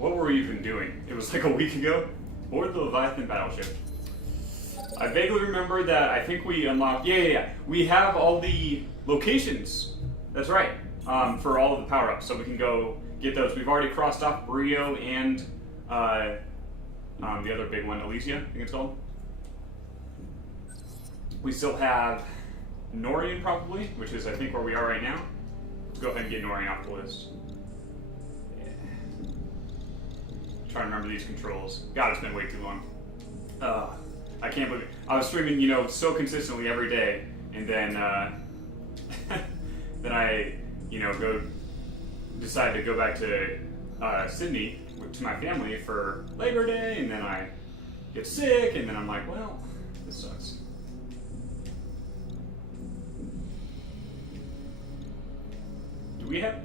What were we even doing? It was like a week ago. Board the Leviathan battleship. I vaguely remember that I think we unlocked... Yeah. We have all the locations. That's right. For all of the power-ups. So we can go get those. We've already crossed off Brio and the other big one, Elysia, I think it's called. We still have Norian, probably, which is, I think, where we are right now. Let's go ahead and get Norian off the list. Trying to remember these controls. God, it's been way too long. I can't believe it. I was streaming, so consistently every day, and then then I, decided to go back to Sydney to my family for Labor Day, and then I get sick, and then I'm like, well, this sucks. We had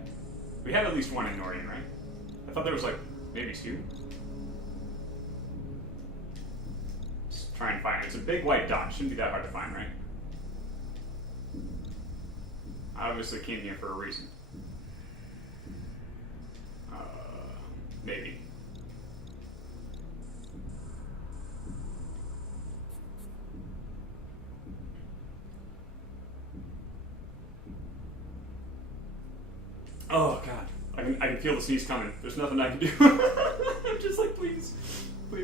at least one in Norian, right? I thought there was like maybe two. Just try and find it. It's a big white dot. Shouldn't be that hard to find, right? I obviously came here for a reason. Maybe. Oh god, I can feel the sneeze coming. There's nothing I can do. I'm just like, please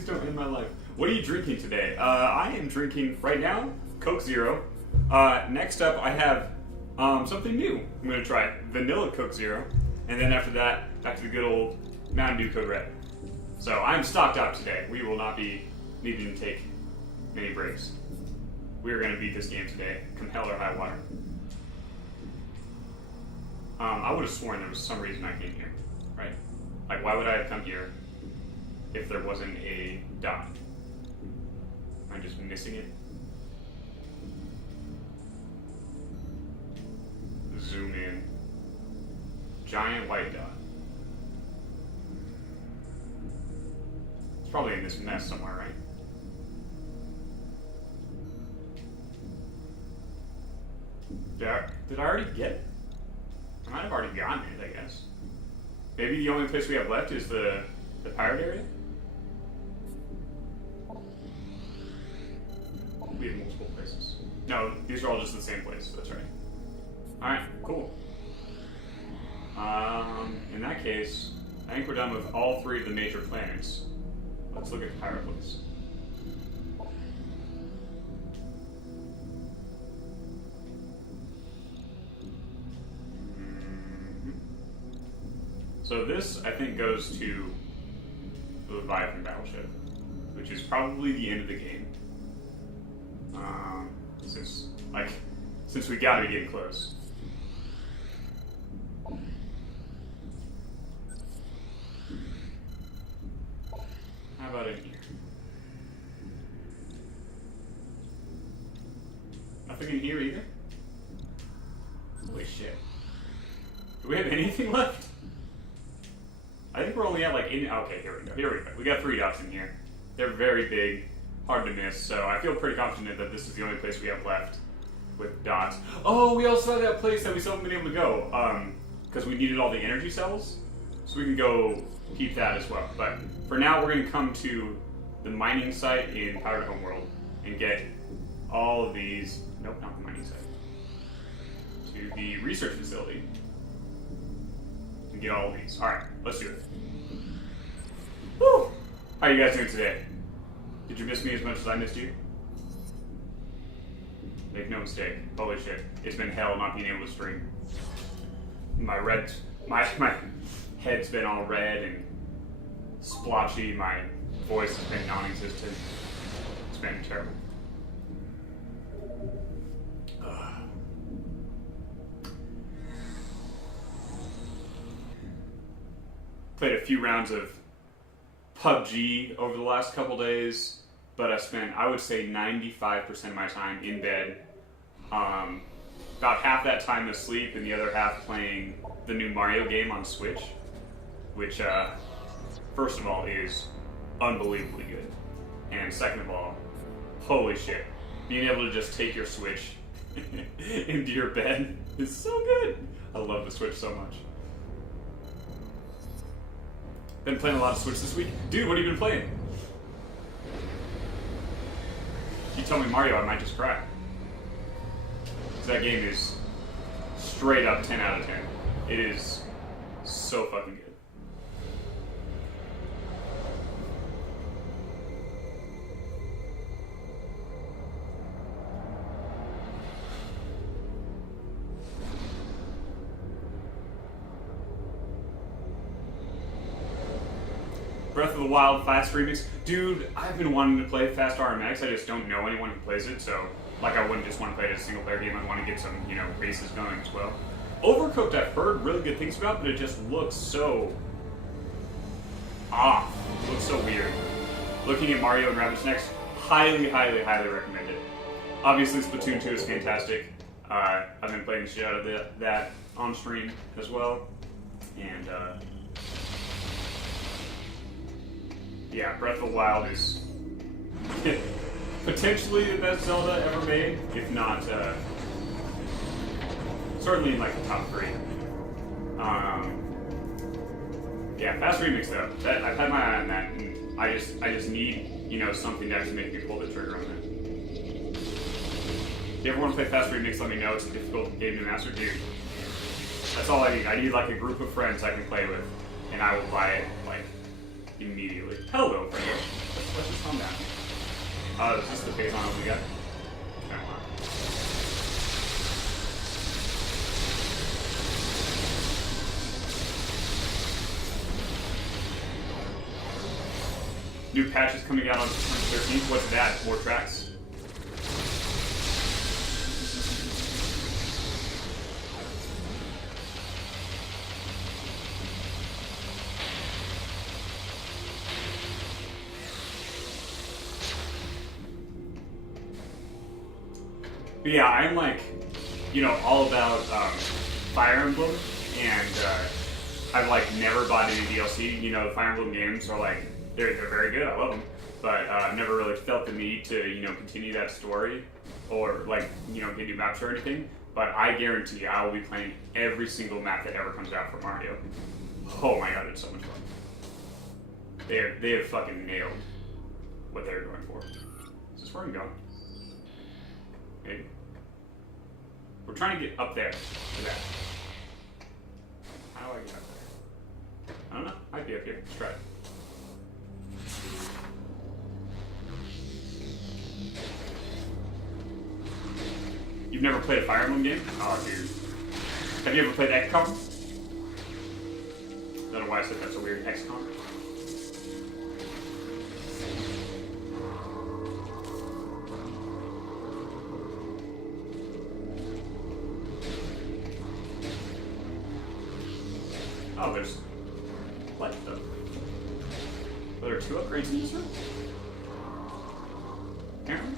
don't end my life. What are you drinking today? I am drinking right now Coke Zero. Next up, I have something new. I'm gonna try vanilla Coke Zero, and then after that, back to the good old Mountain Dew Code Red. So I'm stocked up today. We will not be needing to take many breaks. We are going to beat this game today, come hell or high water. I would have sworn there was some reason I came here, right? Like, why would I have come here if there wasn't a dot? Am I just missing it? Zoom in. Giant white dot. It's probably in this mess somewhere, right? Did I already get it? I might have already gotten it, I guess. Maybe the only place we have left is the pirate area? We have multiple places. No, these are all just the same place, that's right. Alright, cool. In that case, I think we're done with all three of the major planets. Let's look at pirate place. So this, I think, goes to the Leviathan battleship, which is probably the end of the game. Since we gotta be getting close. How about in here? Nothing in here either? Holy shit. Do we have anything left? I think we're only at like okay, here we go. We got 3 dots in here. They're very big, hard to miss, so I feel pretty confident that this is the only place we have left with dots. Oh, we also have that place that we still haven't been able to go, because we needed all the energy cells, so we can go keep that as well. But for now, we're going to come to the mining site in Powered Homeworld and get all of these. Nope, not the mining site. To the research facility. Get all of these. Alright, let's do it. Woo! How are you guys doing today? Did you miss me as much as I missed you? Make no mistake. Holy shit. It's been hell not being able to stream. My head's been all red and splotchy. My voice has been non-existent. It's been terrible. Played a few rounds of PUBG over the last couple days, but I spent, I would say, 95% of my time in bed. About half that time asleep and the other half playing the new Mario game on Switch, which, first of all, is unbelievably good. And second of all, holy shit, being able to just take your Switch into your bed is so good. I love the Switch so much. Been playing a lot of Switch this week. Dude, what have you been playing? If you tell me Mario, I might just cry. Because that game is straight up 10 out of 10. It is so fucking good. Breath of the Wild Fast Remix. Dude, I've been wanting to play Fast RMX, I just don't know anyone who plays it, so like I wouldn't just want to play it as a single player game, I'd want to get some, you know, races going as well. Overcooked I've heard really good things about, but it just looks so off. It looks so weird. Looking at Mario and Rabbids Next, highly, highly, highly recommend it. Obviously Splatoon 2 is fantastic. I've been playing the shit out of that on stream as well. And yeah, Breath of the Wild is potentially the best Zelda ever made, if not, certainly in like the top 3. Yeah, Fast Remix though. I've had my eye on that, and I just need, you know, something to actually make me pull the trigger on that. If you ever want to play Fast Remix, let me know. It's a difficult game to master, dude. That's all I need. I need like a group of friends I can play with, and I will buy it like immediately. Hello, friend. Let's just calm down. Is this the Phazon we got? Okay, wow. New patch is coming out on September 13th. What's that? More tracks? But yeah, I'm like, you know, all about Fire Emblem, and I've like never bought any DLC. You know, the Fire Emblem games are like, they're very good, I love them, but I've never really felt the need to, you know, continue that story or like, you know, get new maps or anything. But I guarantee I will be playing every single map that ever comes out for Mario. Oh my god, it's so much fun. They have fucking nailed what they're going for. Is this where I'm going? Maybe. We're trying to get up there to that. How do I get up there? I don't know. Might be up here. Let's try it. You've never played a Fire Emblem game? Oh, dude. Have you ever played XCOM? I don't know why I said that's so weird. XCOM? Oh, there's light though. Well, there are 2 upgrades in this room? Apparently.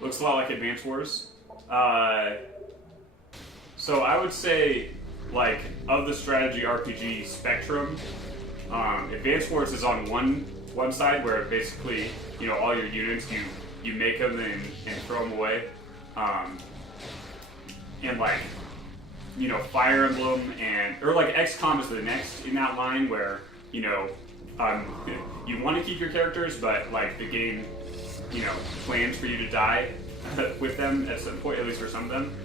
Looks a lot like Advance Wars. So I would say, like, of the strategy RPG spectrum, Advance Wars is on one side where basically, you know, all your units, you make them and throw them away. And like, you know, Fire Emblem or like XCOM is the next in that line where, you know, you want to keep your characters, but like the game, you know, plans for you to die with them at some point, at least for some of them.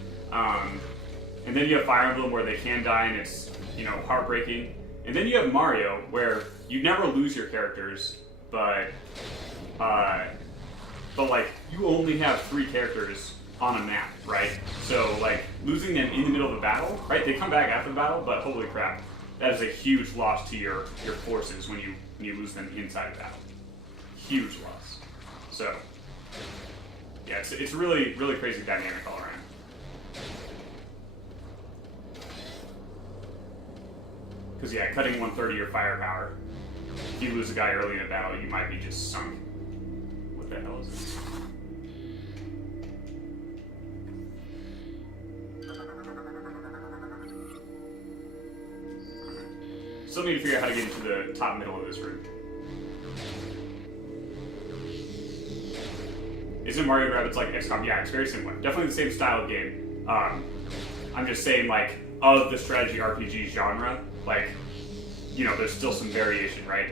And then you have Fire Emblem where they can die and it's, you know, heartbreaking. And then you have Mario where you never lose your characters, but like you only have 3 characters on a map, right? So like losing them in the middle of the battle, right? They come back after the battle, but holy crap, that is a huge loss to your forces when you lose them inside the battle. Huge loss. So yeah, it's really, really crazy dynamic all around. Because yeah, cutting 1/3 of your firepower, if you lose a guy early in a battle, you might be just sunk. What the hell is this? Still need to figure out how to get into the top middle of this room. Isn't Mario Rabbids like XCOM? Yeah, it's very similar. Definitely the same style of game. I'm just saying, like, of the strategy RPG genre, like, you know, there's still some variation, right?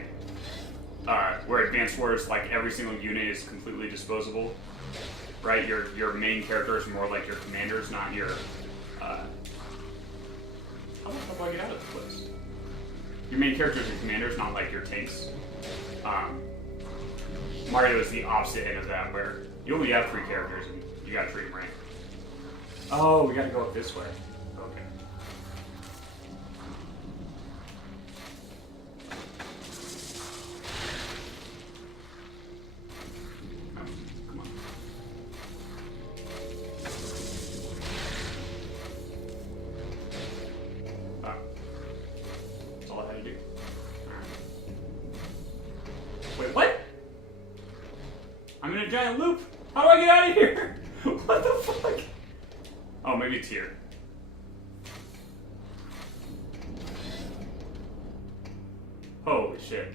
Where Advanced Wars, like, every single unit is completely disposable, right? Your main character is more like your commanders, not your, how the hell do I get out of this place? Your main character is your commanders, not like your tanks. Mario is the opposite end of that, where you only have 3 characters and you gotta treat them right. Oh, we gotta go up this way. Okay. Oh, come on. Oh. That's all I had to do. Alright. Wait, what? I'm in a giant loop! How do I get out of here? What the fuck? Oh, maybe it's here. Holy shit.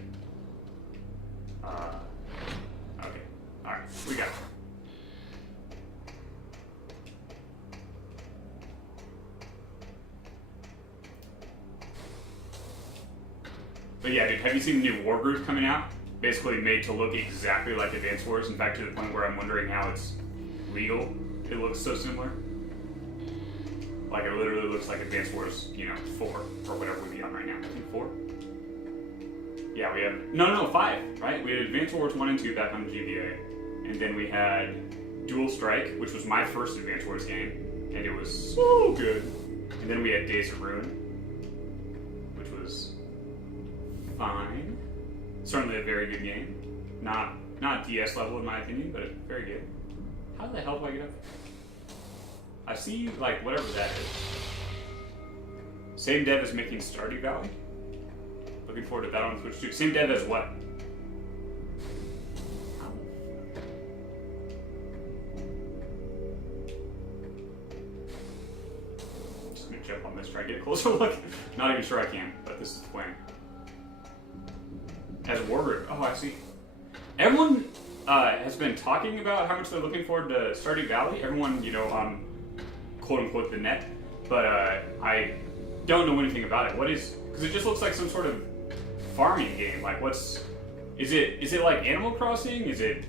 Okay. Alright, we got it. But yeah, dude, have you seen the new War Group coming out? Basically made to look exactly like Advance Wars. In fact, to the point where I'm wondering how it's legal. It looks so similar. Like, it literally looks like Advance Wars, you know, 4, or whatever we'd be on right now. I think 4? Yeah, we have... No, 5, right? We had Advance Wars 1 and 2 back on the GBA. And then we had Dual Strike, which was my first Advance Wars game. And it was so good. And then we had Days of Ruin, which was fine. Certainly a very good game. Not DS level in my opinion, but very good. How the hell do I get up? I see, like, whatever that is. Same dev as making Stardew Valley. Looking forward to that on Twitch too. Same dev as what? Just gonna jump on this, try and get a closer look. Not even sure I can, but this is the plan. As War Group. Oh, I see. Everyone has been talking about how much they're looking forward to Stardew Valley. Everyone, you know, quote-unquote the net, but I don't know anything about it. What is, because it just looks like some sort of farming game. Like, is it like Animal Crossing? Is it,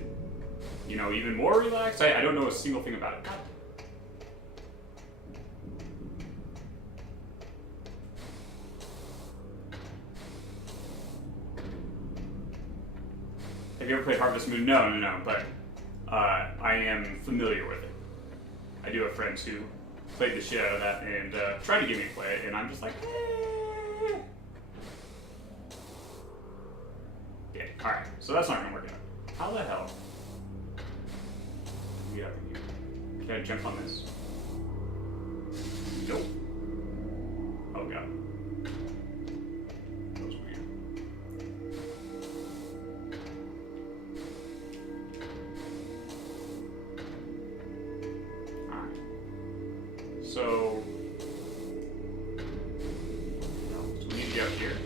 you know, even more relaxed? I don't know a single thing about it. Have you ever played Harvest Moon? No, but I am familiar with it. I do have friends who played the shit out of that and tried to get me to play it, and I'm just like, eh. Yeah, alright, so that's not gonna work out. How the hell? Get up in here. Can I jump on this? Nope. Oh god. That was weird. So we need to get up here.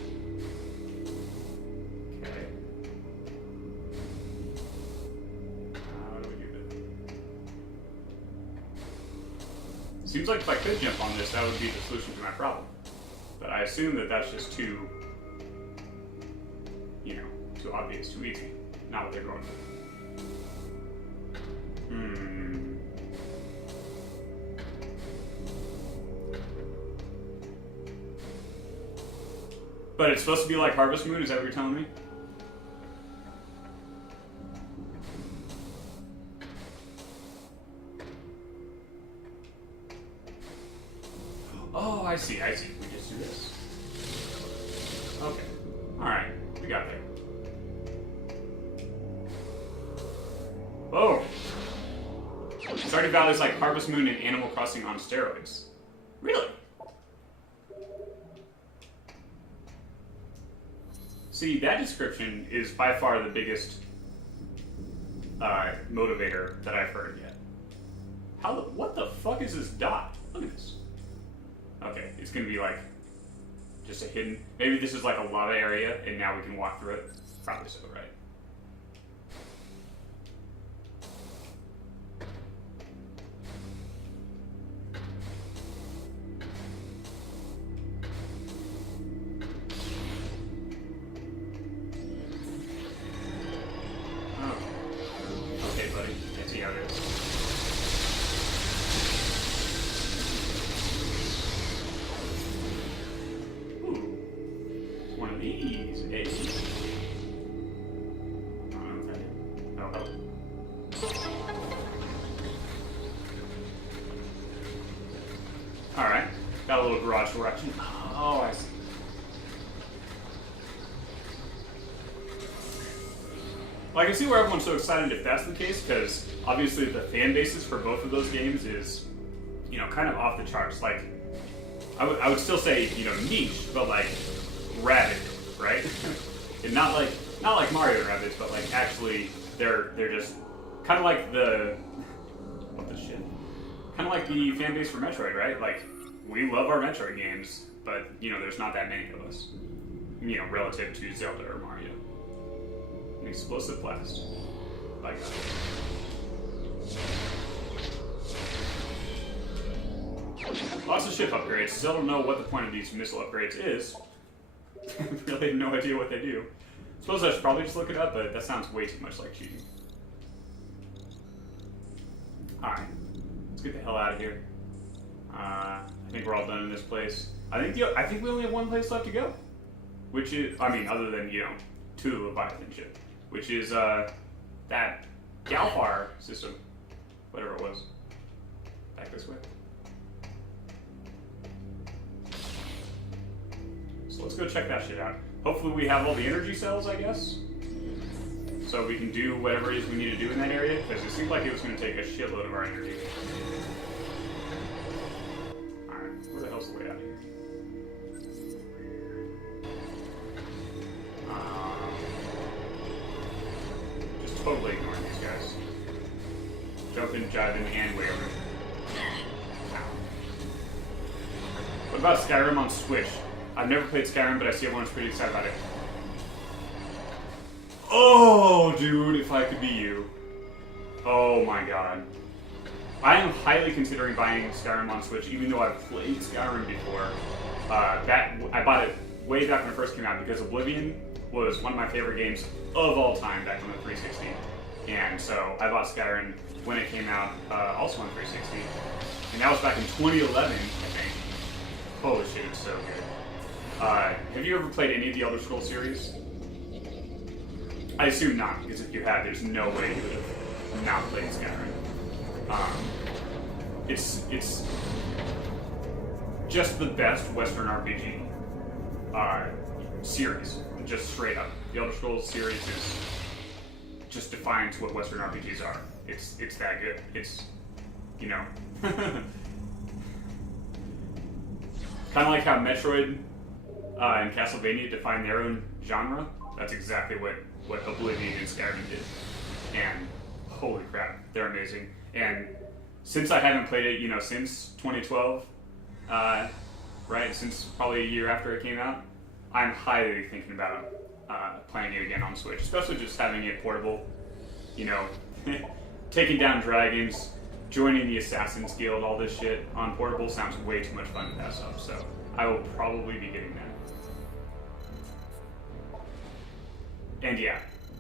Okay. How do we do that? Seems like if I could jump on this, that would be the solution to my problem. But I assume that that's just too, you know, too obvious, too easy. Not what they're going for. But it's supposed to be like Harvest Moon, is that what you're telling me? Oh, I see. We just do this. Okay. Alright, we got there. Whoa! Stardew Valley is like Harvest Moon and Animal Crossing on steroids. Really? See, that description is by far the biggest motivator that I've heard yet. What the fuck is this dot? Look at this. Okay, it's gonna be like just a hidden. Maybe this is like a lava area, and now we can walk through it. Probably so, right? Alright. Got a little garage direction. Oh, I see. Well, I can see where everyone's so excited if that's the case, because obviously the fan bases for both of those games is, you know, kind of off the charts. Like, I would still say, you know, niche, but like rabid, right? And not like Mario Rabbids, but like actually they're just kind of like the what the shit? Kind of like the fan base for Metroid, right? Like, we love our Metroid games, but you know, there's not that many of us, you know, relative to Zelda or Mario. An explosive blast. Like that. Lots of ship upgrades. Still don't know what the point of these missile upgrades is. Really have no idea what they do. Suppose I should probably just look it up, but that sounds way too much like cheating. Alright. Let's get the hell out of here. I think we're all done in this place. I think we only have one place left to go. Which is, I mean, other than, you know, to the Leviathan ship. Which is, that Galfar system. Whatever it was. Back this way. So let's go check that shit out. Hopefully we have all the energy cells, I guess. So we can do whatever it is we need to do in that area, because it seemed like it was going to take a shitload of our energy. Alright, where the hell's the way out of here? Just totally ignoring these guys. Jumping, jiving, and wailing. What about Skyrim on Switch? I've never played Skyrim, but I see everyone's pretty excited about it. Oh, dude, if I could be you. Oh my god. I am highly considering buying Skyrim on Switch, even though I've played Skyrim before. I bought it way back when it first came out, because Oblivion was one of my favorite games of all time back on the 360. And so I bought Skyrim when it came out, also on 360. And that was back in 2011, I think. Holy shit, it's so good. Have you ever played any of the Elder Scrolls series? I assume not, because if you had, there's no way you would have not played Skyrim. It's just the best Western RPG series, just straight up. The Elder Scrolls series is just defines what Western RPGs are. It's that good. It's, you know, kind of like how Metroid and Castlevania define their own genre. That's exactly what Oblivion and Skyrim did. And holy crap, they're amazing. And since I haven't played it, you know, since 2012, right, since probably a year after it came out, I'm highly thinking about playing it again on Switch, especially just having it portable, you know, taking down dragons, joining the Assassin's Guild, all this shit on portable sounds way too much fun to pass up, so I will probably be getting that. And yeah,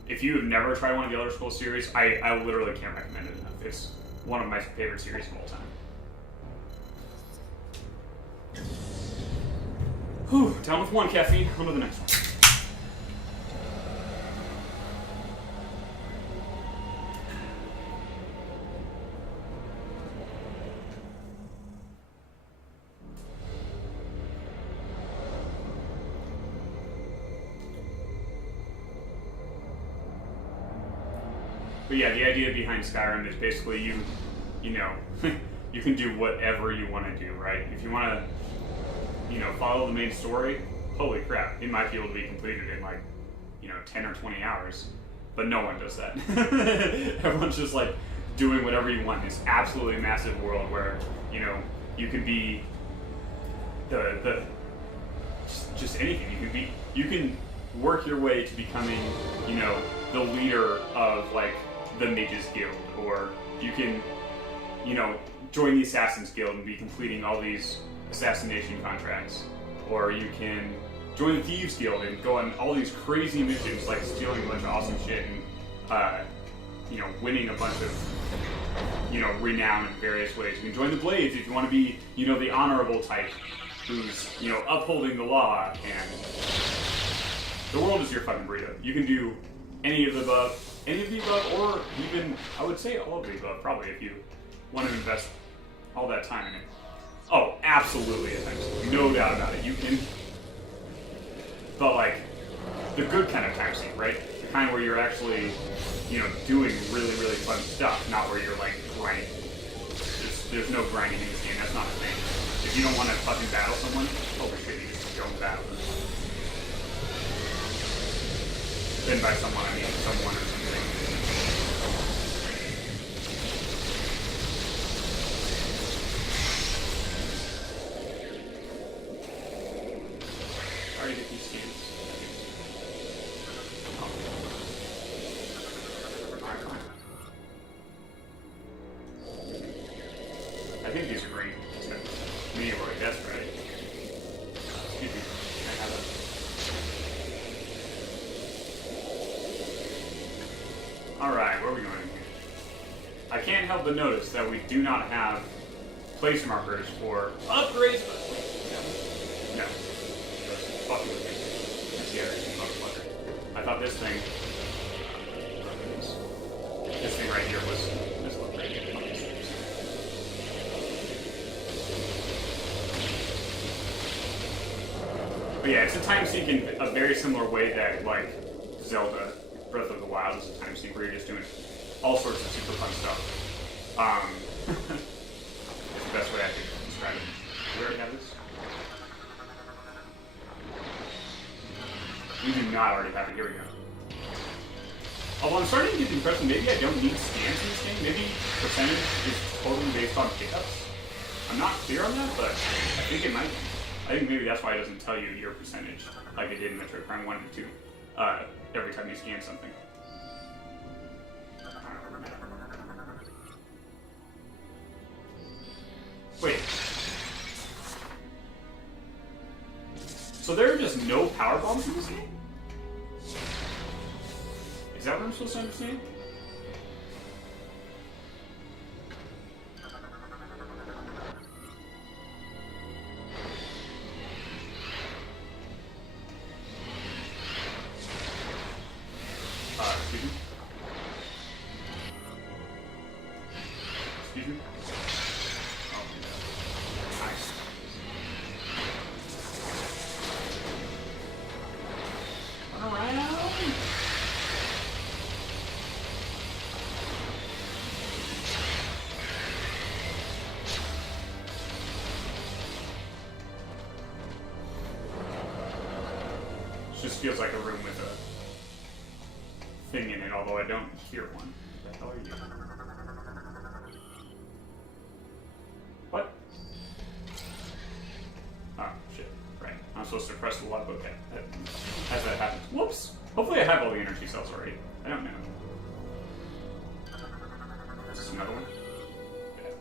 if you have never tried one of the Elder Scrolls series, I literally can't recommend it enough. It's one of my favorite series of all time. Whew, down with one, Caffeine. On to the next one. But yeah, the idea behind Skyrim is basically you know, you can do whatever you want to do, right? If you want to, you know, follow the main story, holy crap, it might be able to be completed in like, you know, 10 or 20 hours. But no one does that. Everyone's just like doing whatever you want in this absolutely massive world where, you know, you could be just anything. You can work your way to becoming, you know, the leader of like the Mages Guild, or you can, you know, join the Assassin's Guild and be completing all these assassination contracts, or you can join the Thieves Guild and go on all these crazy missions like stealing a bunch of awesome shit and you know, winning a bunch of, you know, renown in various ways. You can join the Blades if you want to be, you know, the honorable type who's, you know, upholding the law, and the world is your fucking burrito. You can do any of the above, or even, I would say all of the above, probably, if you want to invest all that time in it. Oh, absolutely a time sink. No doubt about it. You can... But, like, the good kind of time sink, right? The kind where you're actually, you know, doing really, really fun stuff, not where you're, like, grinding. There's no grinding in this game. That's not a thing. If you don't want to fucking battle someone, holy shit, you just don't battle them. Then by someone, I mean someone or something. Sorry to get these skins. Oh. Alright, come on. I think these are green. Me or I guess, right? Excuse me. Can I have that? Alright, where are we going here? I can't help but notice that we do not have place markers for upgrades. No. Fucking with me. That's the other motherfucker. I thought this thing right here was this one right here. But yeah, it's a time sink in a very similar way that, like, Zelda Breath of the Wild is a time sink where you're just doing all sorts of super fun stuff. It's the best way I can describe it. Do we already have this? We do not already have it. Here we go. Although I'm starting to get the impression maybe I don't need scans in this game. Maybe percentage is totally based on pickups. I'm not clear on that, but I think it might be. I think maybe that's why it doesn't tell you your percentage like it did in Metroid Prime 1 and 2 every time you scan something. Wait. So there are just no power bombs in this game? Is that what I'm supposed to understand? Excuse me? Excuse me? Oh, nice. Run around! This just feels like a room with a thing in it, although I don't hear one. What the hell are you? What? Oh, shit. Right. I'm supposed to press the lock. Okay. As that happens. Whoops! Hopefully I have all the energy cells already. I don't know. Is this another one? Yeah.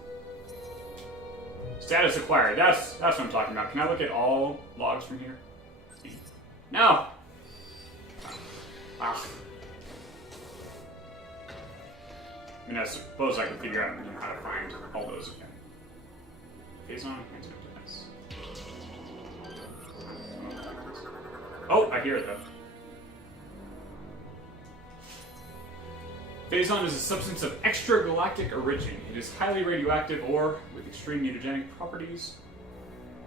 Status acquired. That's what I'm talking about. Can I look at all logs from here? No! Ah. I mean, I suppose I can figure out how to find all those again. Phazon Enhancement Device. Oh, I hear it though. Phazon is a substance of extragalactic origin. It is highly radioactive or with extreme mutagenic properties.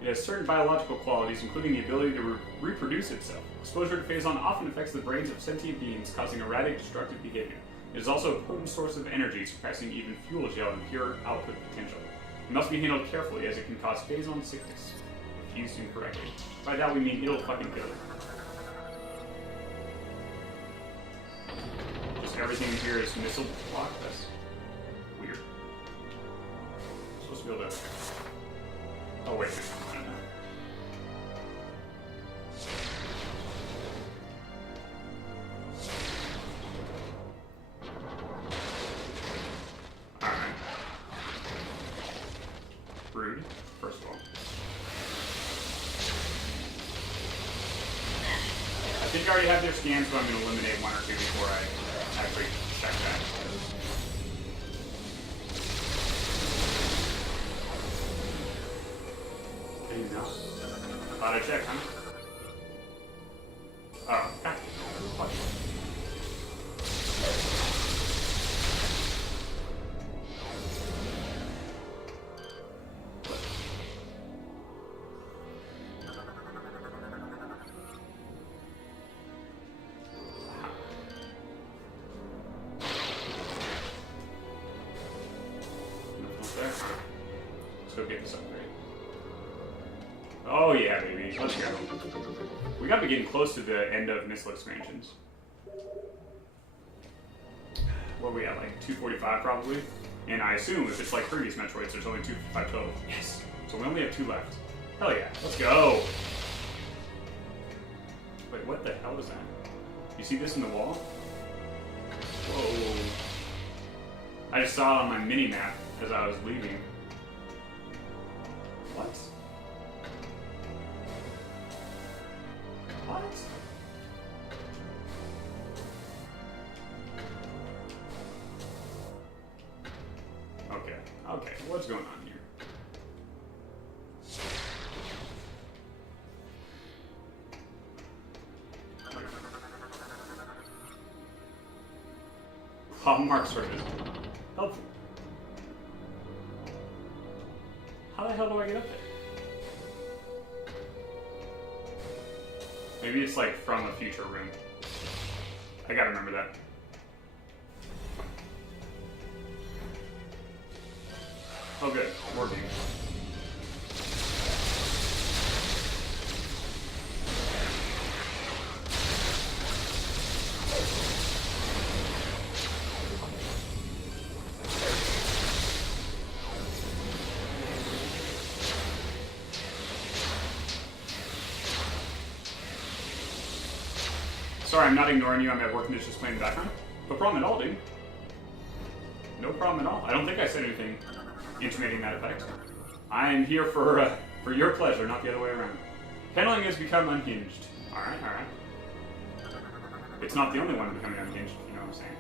It has certain biological qualities, including the ability to reproduce itself. Exposure to Phazon often affects the brains of sentient beings, causing erratic, destructive behavior. It is also a potent source of energy, surpassing even fuel gel in pure output potential. It must be handled carefully, as it can cause Phazon sickness, if used incorrectly. By that we mean it'll fucking kill you. Just everything here is missile block? That's weird. I'm supposed to be able to... Oh wait, I don't know. Alright. Rude, first of all. I think I already have their scans, but I'm going to eliminate one or two before I actually check that. No. Auto check, huh? Oh, God. What? get this upgrade. Oh yeah, baby. Let's go. We gotta be getting close to the end of missile expansions. What are we at, like 245 probably? And I assume if it's like previous Metroids, there's only 255 total. Yes! So we only have 2 left. Hell yeah, let's go! Wait, what the hell is that? You see this in the wall? Whoa. I just saw it on my mini-map as I was leaving. What? What? Okay, okay, what's going on here? Marks are helpful. How the hell do I get up there? Maybe it's like from a future room. I gotta remember that. Oh good, working. Sorry, I'm not ignoring you. I'm at work and it's just playing in the background. No problem at all, dude. No problem at all. I don't think I said anything intimating that effect. I am here for your pleasure, not the other way around. Handling has become unhinged. Alright, alright. It's not the only one becoming unhinged, you know what I'm saying.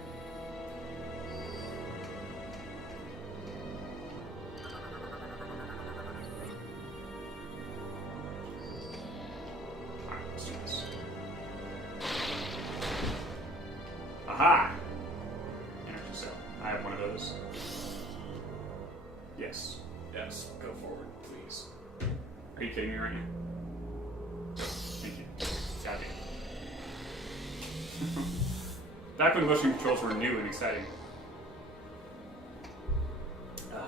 Alright, let's do this. Aha! Energy cell. I have one of those. Yes. Yes. Go forward, please. Are you kidding me right now? Thank you. God damn. Back when motion controls were new and exciting. Nice.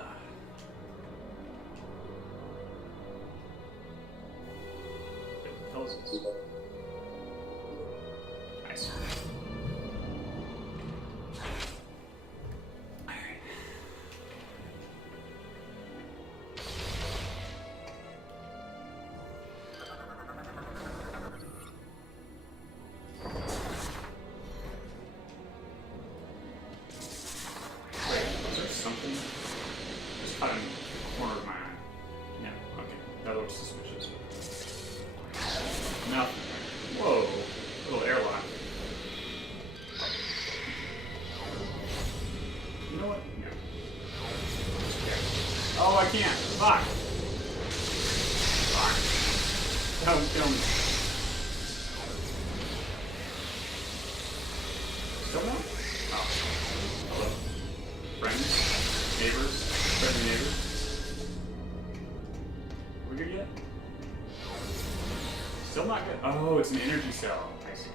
Oh, it's an energy cell. I see.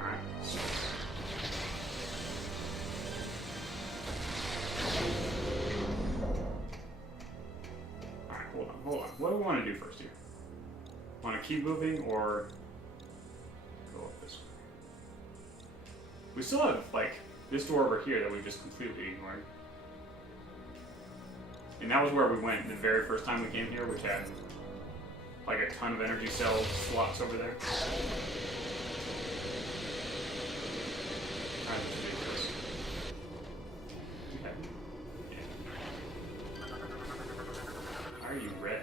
Alright. Alright, hold on, hold on. What do we want to do first here? Want to keep moving or go up this way? We still have, like, this door over here that we just completely ignored. And that was where we went the very first time we came here, which had like a ton of energy cell slots over there. Alright, let's do this. Okay. Yeah. Are you red?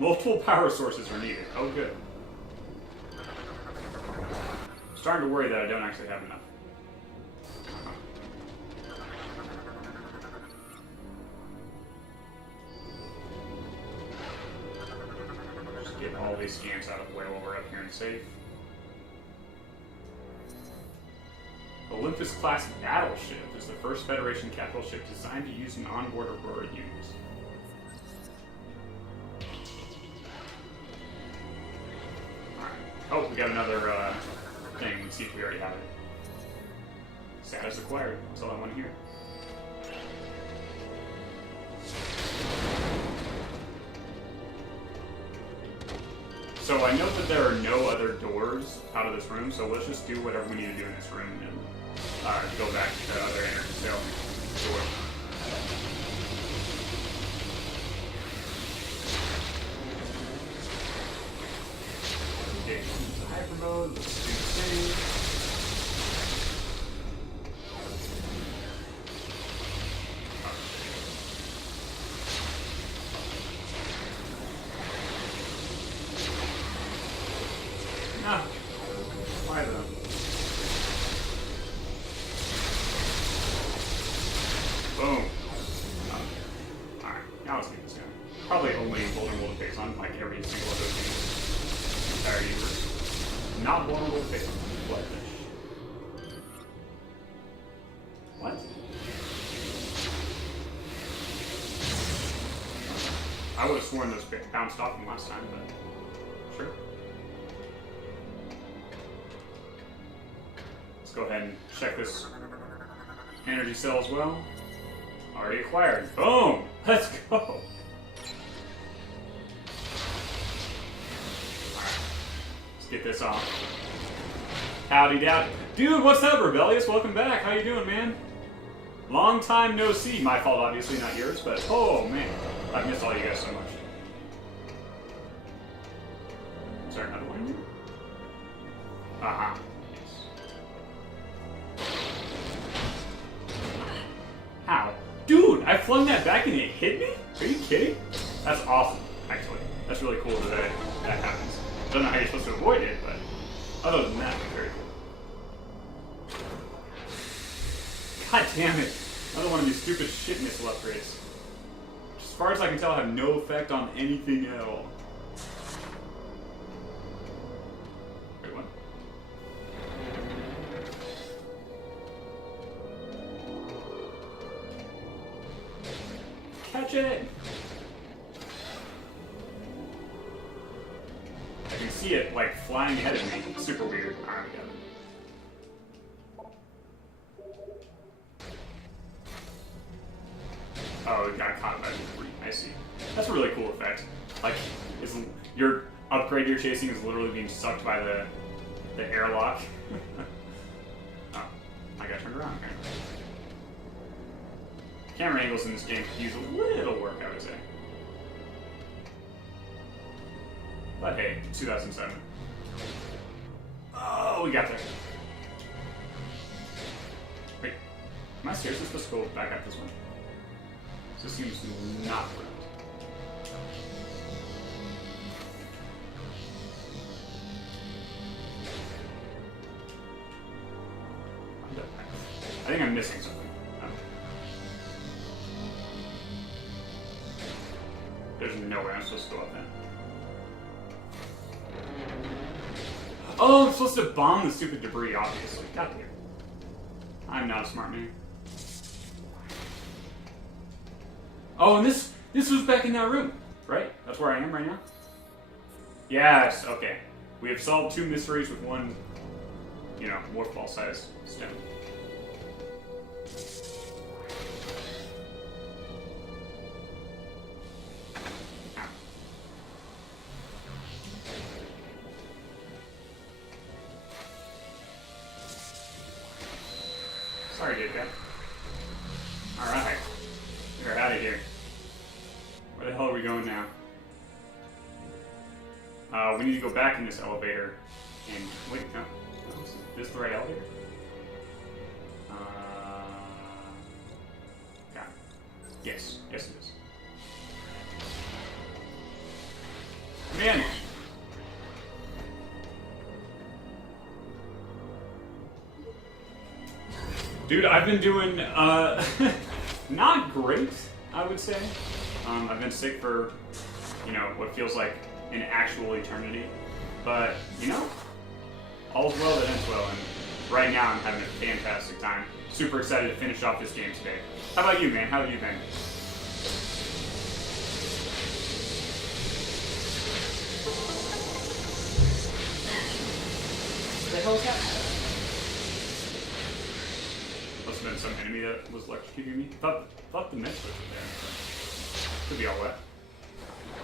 Multiple power sources are needed. Oh, good. I'm starting to worry that I don't actually have enough. All these scans out of the way while we're up here and safe. Olympus-class battleship is the first Federation capital ship designed to use an onboard Aurora unit. Alright. Oh, we got another thing. Let's see if we already have it. Status acquired. That's all I want to hear. So I know that there are no other doors out of this room, so let's just do whatever we need to do in this room and go back to the other energy cell door. Okay, Hypermode, let's do the same. Ah, why though? Boom. Alright, now let's get this down. Probably only vulnerable to Phazon, like every single other thing in the entire universe. Not vulnerable to Phazon. Bloodfish. What? I would have sworn those bounced off from last time, but sure. Go ahead and check this energy cell as well. Already acquired. Boom! Let's go! Alright. Let's get this off. Howdy dowdy. Dude, what's up, Rebellious? Welcome back. How you doing, man? Long time no see. My fault, obviously, not yours, but oh, man. I've missed all you guys so much. Is there another one here? Uh-huh. How? Dude, I flung that back and it hit me? Are you kidding? That's awesome, actually. That's really cool that that happens. I don't know how you're supposed to avoid it, but other than that, very cool. God damn it. Another one of these stupid shit missile upgrades. As far as I can tell, have no effect on anything at all. Wait, what? Catch it! I can see it, like, flying ahead of me. It's super weird. Alright, we got it. Oh, it got caught by the debris. I see. That's a really cool effect. Like, your upgrade you're chasing is literally being sucked by the airlock. Oh, I got turned around. Okay. Camera angles in this game could use a little work, I would say. But hey, 2007. Oh, we got there. Wait, am I seriously supposed to go back up this one? This seems not right. I think I'm missing something. There's no way I'm supposed to go up that. Oh, I'm supposed to bomb the stupid debris, obviously. God damn. I'm not a smart man. Oh, and this was back in that room, right? That's where I am right now? Yes, okay. We have solved 2 mysteries with one, you know, more ball-sized stone. Sorry, Ditka. Alright. We're out of here. Where the hell are we going now? We need to go back in this elevator and... Wait, no. Is this the right elevator? Yeah. Yes. Yes, it is. Man! Dude, I've been doing, not great, I would say. I've been sick for, you know, what feels like an actual eternity. But, you know, all's well that ends well, and right now I'm having a fantastic time. Super excited to finish off this game today. How about you, man? How have you been? What the hell is that? Must have been some enemy that was electrocuting me. Thought the next switch was there. Could be all wet.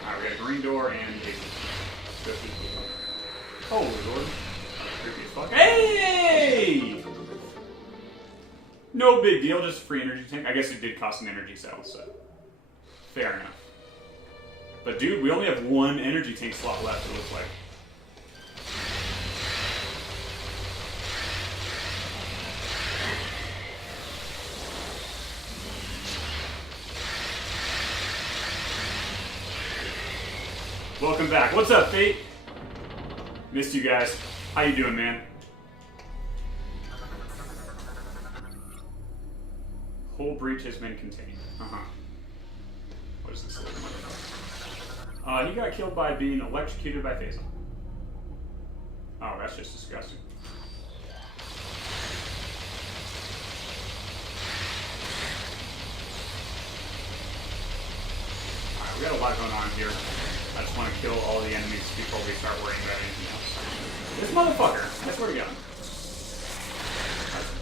Alright, we got a green door and a... Go through the door. Holy lord. Creepy as fuck. Hey! No big deal, just free energy tank. I guess it did cost an energy cell, so. Fair enough. But dude, we only have one energy tank slot left, it looks like. Welcome back. What's up, Fate? Missed you guys. How you doing, man? Whole breach has been contained. What is this little motherfucker? He got killed by being electrocuted by Phazon. Oh, that's just disgusting. Alright, we got a lot going on here. I just want to kill all the enemies before we start worrying about anything else. This motherfucker! I swear to God.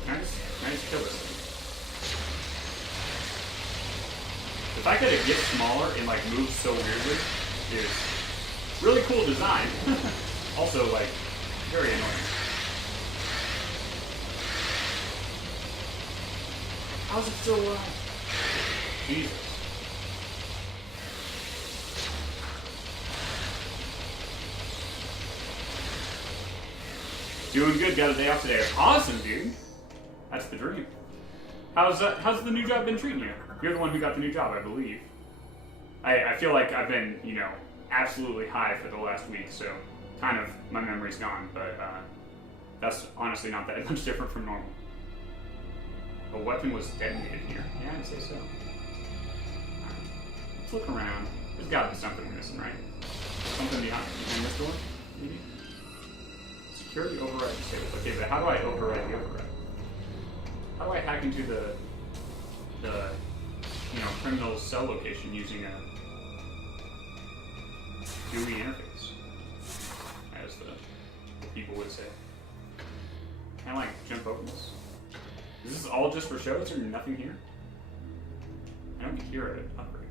Can I just kill this thing? The fact that it gets smaller and like moves so weirdly is really cool design. Also, like, very annoying. How's it still alive? Jesus. Doing good, got a day off today. Awesome, dude. That's the dream. How's the new job been treating you? You're the one who got the new job, I believe. I feel like I've been, you know, absolutely high for the last week, so kind of my memory's gone, but that's honestly not that much different from normal. A weapon was detonated here. Yeah, I'd say so. Right. Let's look around. There's gotta be something we're missing, right? Something behind this door, maybe? Security override disabled. Okay, but how do I override the override? How do I hack into the criminal cell location using a GUI interface, as the people would say? Can I like jump over this? Is this all just for show? Is there nothing here? I don't hear it upgrade.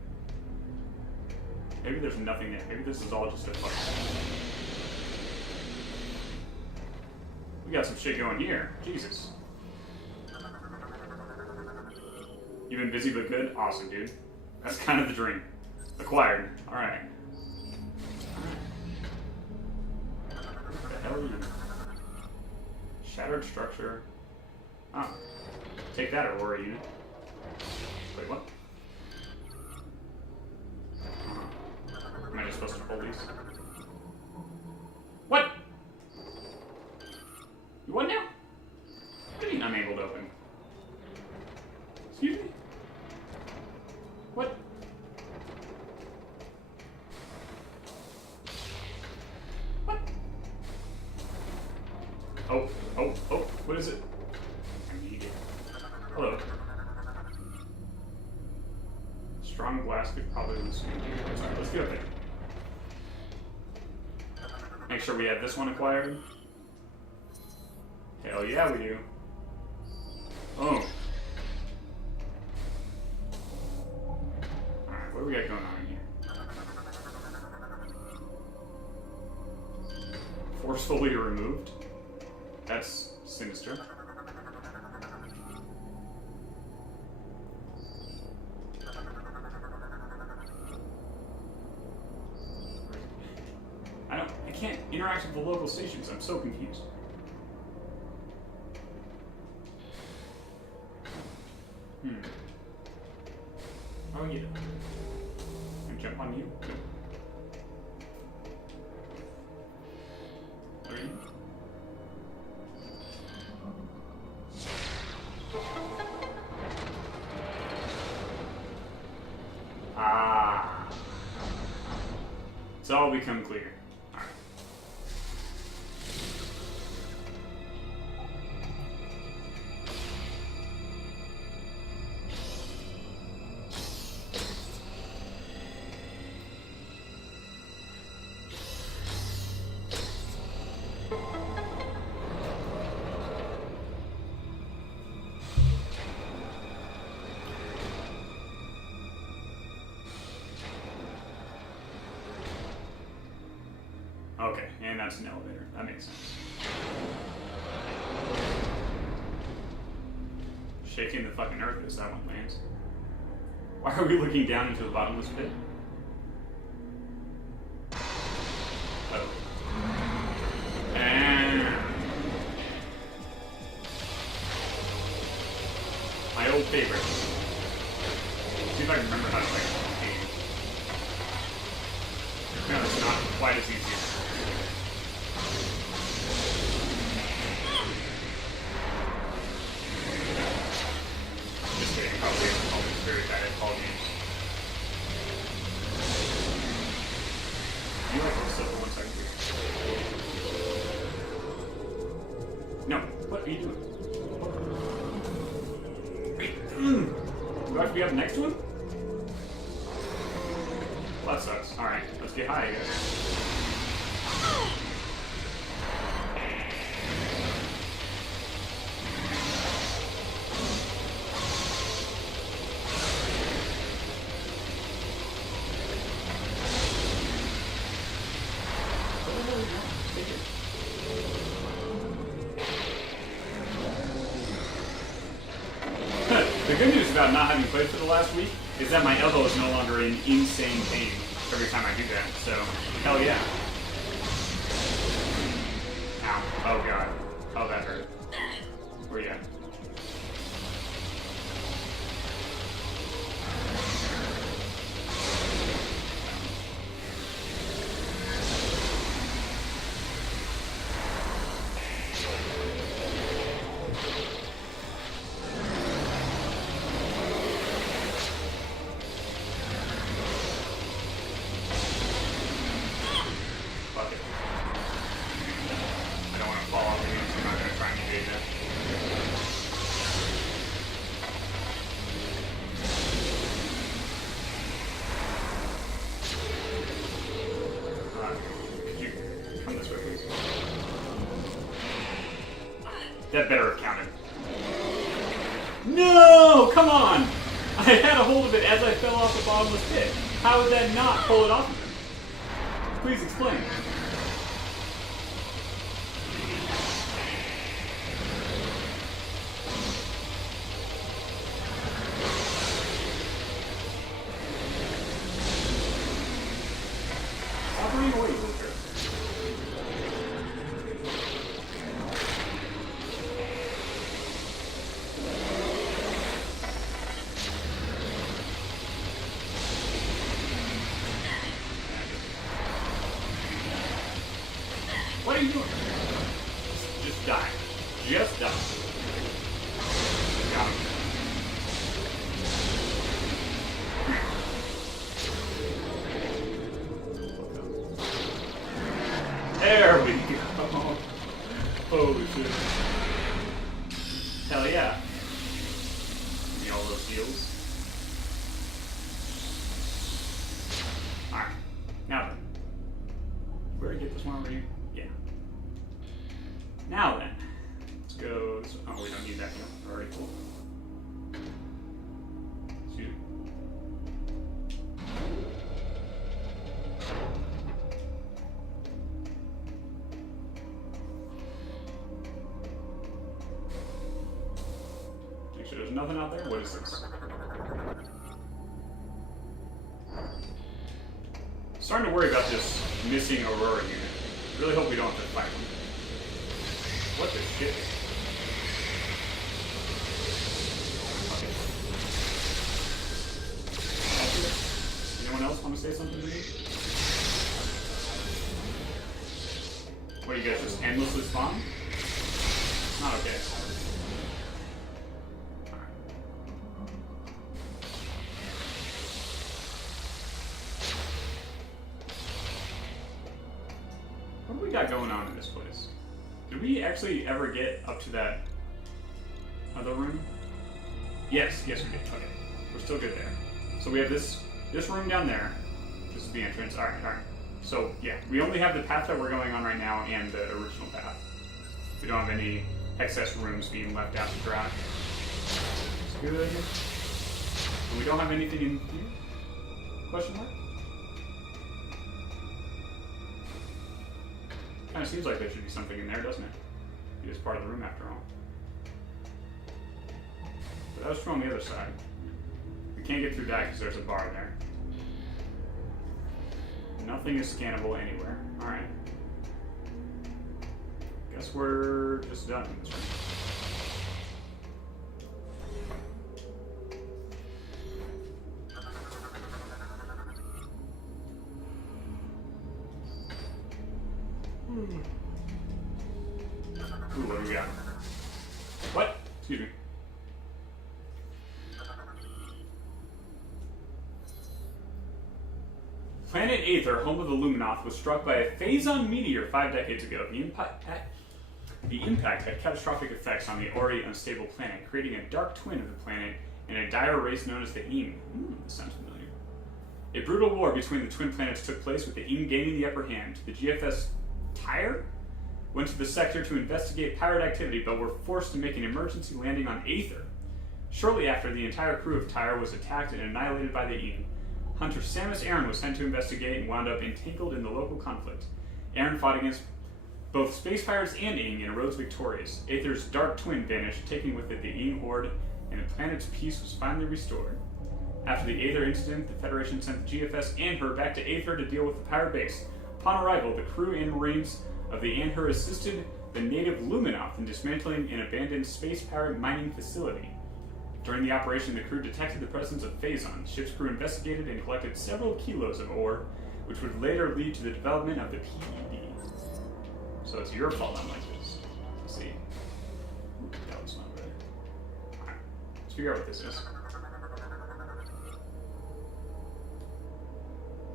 Maybe there's nothing there. Maybe this is all just a fucking. We got some shit going here. Jesus. You've been busy but good? Awesome, dude. That's kind of the dream. Acquired. Alright. What the hell are you? Shattered structure. Oh. Take that, Aurora unit. Wait, what? Am I just supposed to pull these? What? You what now? What do you mean I'm able to open? Excuse me? What? What? Oh, what is it? I need it. Hello. Strong blast could probably lose me. Alright, let's go there. Make sure we have this one acquired. Hell yeah, we do. Oh. Alright, what do we got going on here? Forcefully removed? That's sinister. I can't interact with the local stations. I'm so confused. Oh yeah. Can I jump on you? No. Where are you? Ah. It's all become clear. Alright. that's an elevator. That makes sense. Shaking the fucking earth as that one lands. Why are we looking down into the bottomless pit? Oh. And my old favorite. See if I can remember how to play the game. No, it's not quite as easy. Just kidding, probably always very bad at ball games. You like this for 1 second here. No, what are you doing? Do I have to be up next to him? Well, that sucks. Alright, let's get high, I guess. The good news about not having played for the last week is that my elbow is no longer in insane pain every time I do that, so hell yeah. Ow. Oh god. Oh, that hurt. Where you at? That better have counted. No! Come on! I had a hold of it as I fell off the bottomless pit. How would that not pull it off of him? Please explain. Stop running away, little girl. What are you doing? Just die. Just die. Got him. There we go. Holy shit. Hell yeah. Give me all those heals. Alright. Now then. Where did I get this one over here? Yeah. Now then, let's go. Oh, we don't need that. We're already full. Shoot. Make sure there's nothing out there. What is this? Starting to worry about this missing Aurora unit. Really hope we don't have to fight them. What the shit? Anyone else want to say something to me? What, you guys just endlessly spawn? Not okay. What do we got going on in this place? Did we actually ever get up to that other room? Yes, yes we did. Okay. We're still good there. So we have this room down there. This is the entrance. Alright, alright. So yeah, we only have the path that we're going on right now and the original path. We don't have any excess rooms being left out to dry. It's good. And we don't have anything in here? Question mark? Kind of seems like there should be something in there, doesn't it? It is part of the room after all. But that was true on the other side. We can't get through that because there's a bar there. Nothing is scannable anywhere. Alright. Guess we're just done in this room. Ooh, what do we got? What? Excuse me. Planet Aether, home of the Luminoth, was struck by a Phazon meteor 5 decades ago. The impact had catastrophic effects on the already unstable planet, creating a dark twin of the planet and a dire race known as the Ing. This sounds familiar. A brutal war between the twin planets took place, with the Ing gaining the upper hand. The GFS Tyre went to the sector to investigate pirate activity, but were forced to make an emergency landing on Aether. Shortly after, the entire crew of Tyre was attacked and annihilated by the Ing. Hunter Samus Aran was sent to investigate and wound up entangled in the local conflict. Aran fought against both space pirates and Ing and arose victorious. Aether's dark twin vanished, taking with it the Ing horde, and the planet's peace was finally restored. After the Aether incident, the Federation sent the GFS Anhur back to Aether to deal with the pirate base. Upon arrival, the crew and marines of the Anhur assisted the native Luminoth in dismantling an abandoned space pirate mining facility. During the operation, the crew detected the presence of Phazon. The ship's crew investigated and collected several kilos of ore, which would later lead to the development of the P.E.D. So it's your fault I'm like this. Let's see. That was not right. Alright, let's figure out what this is.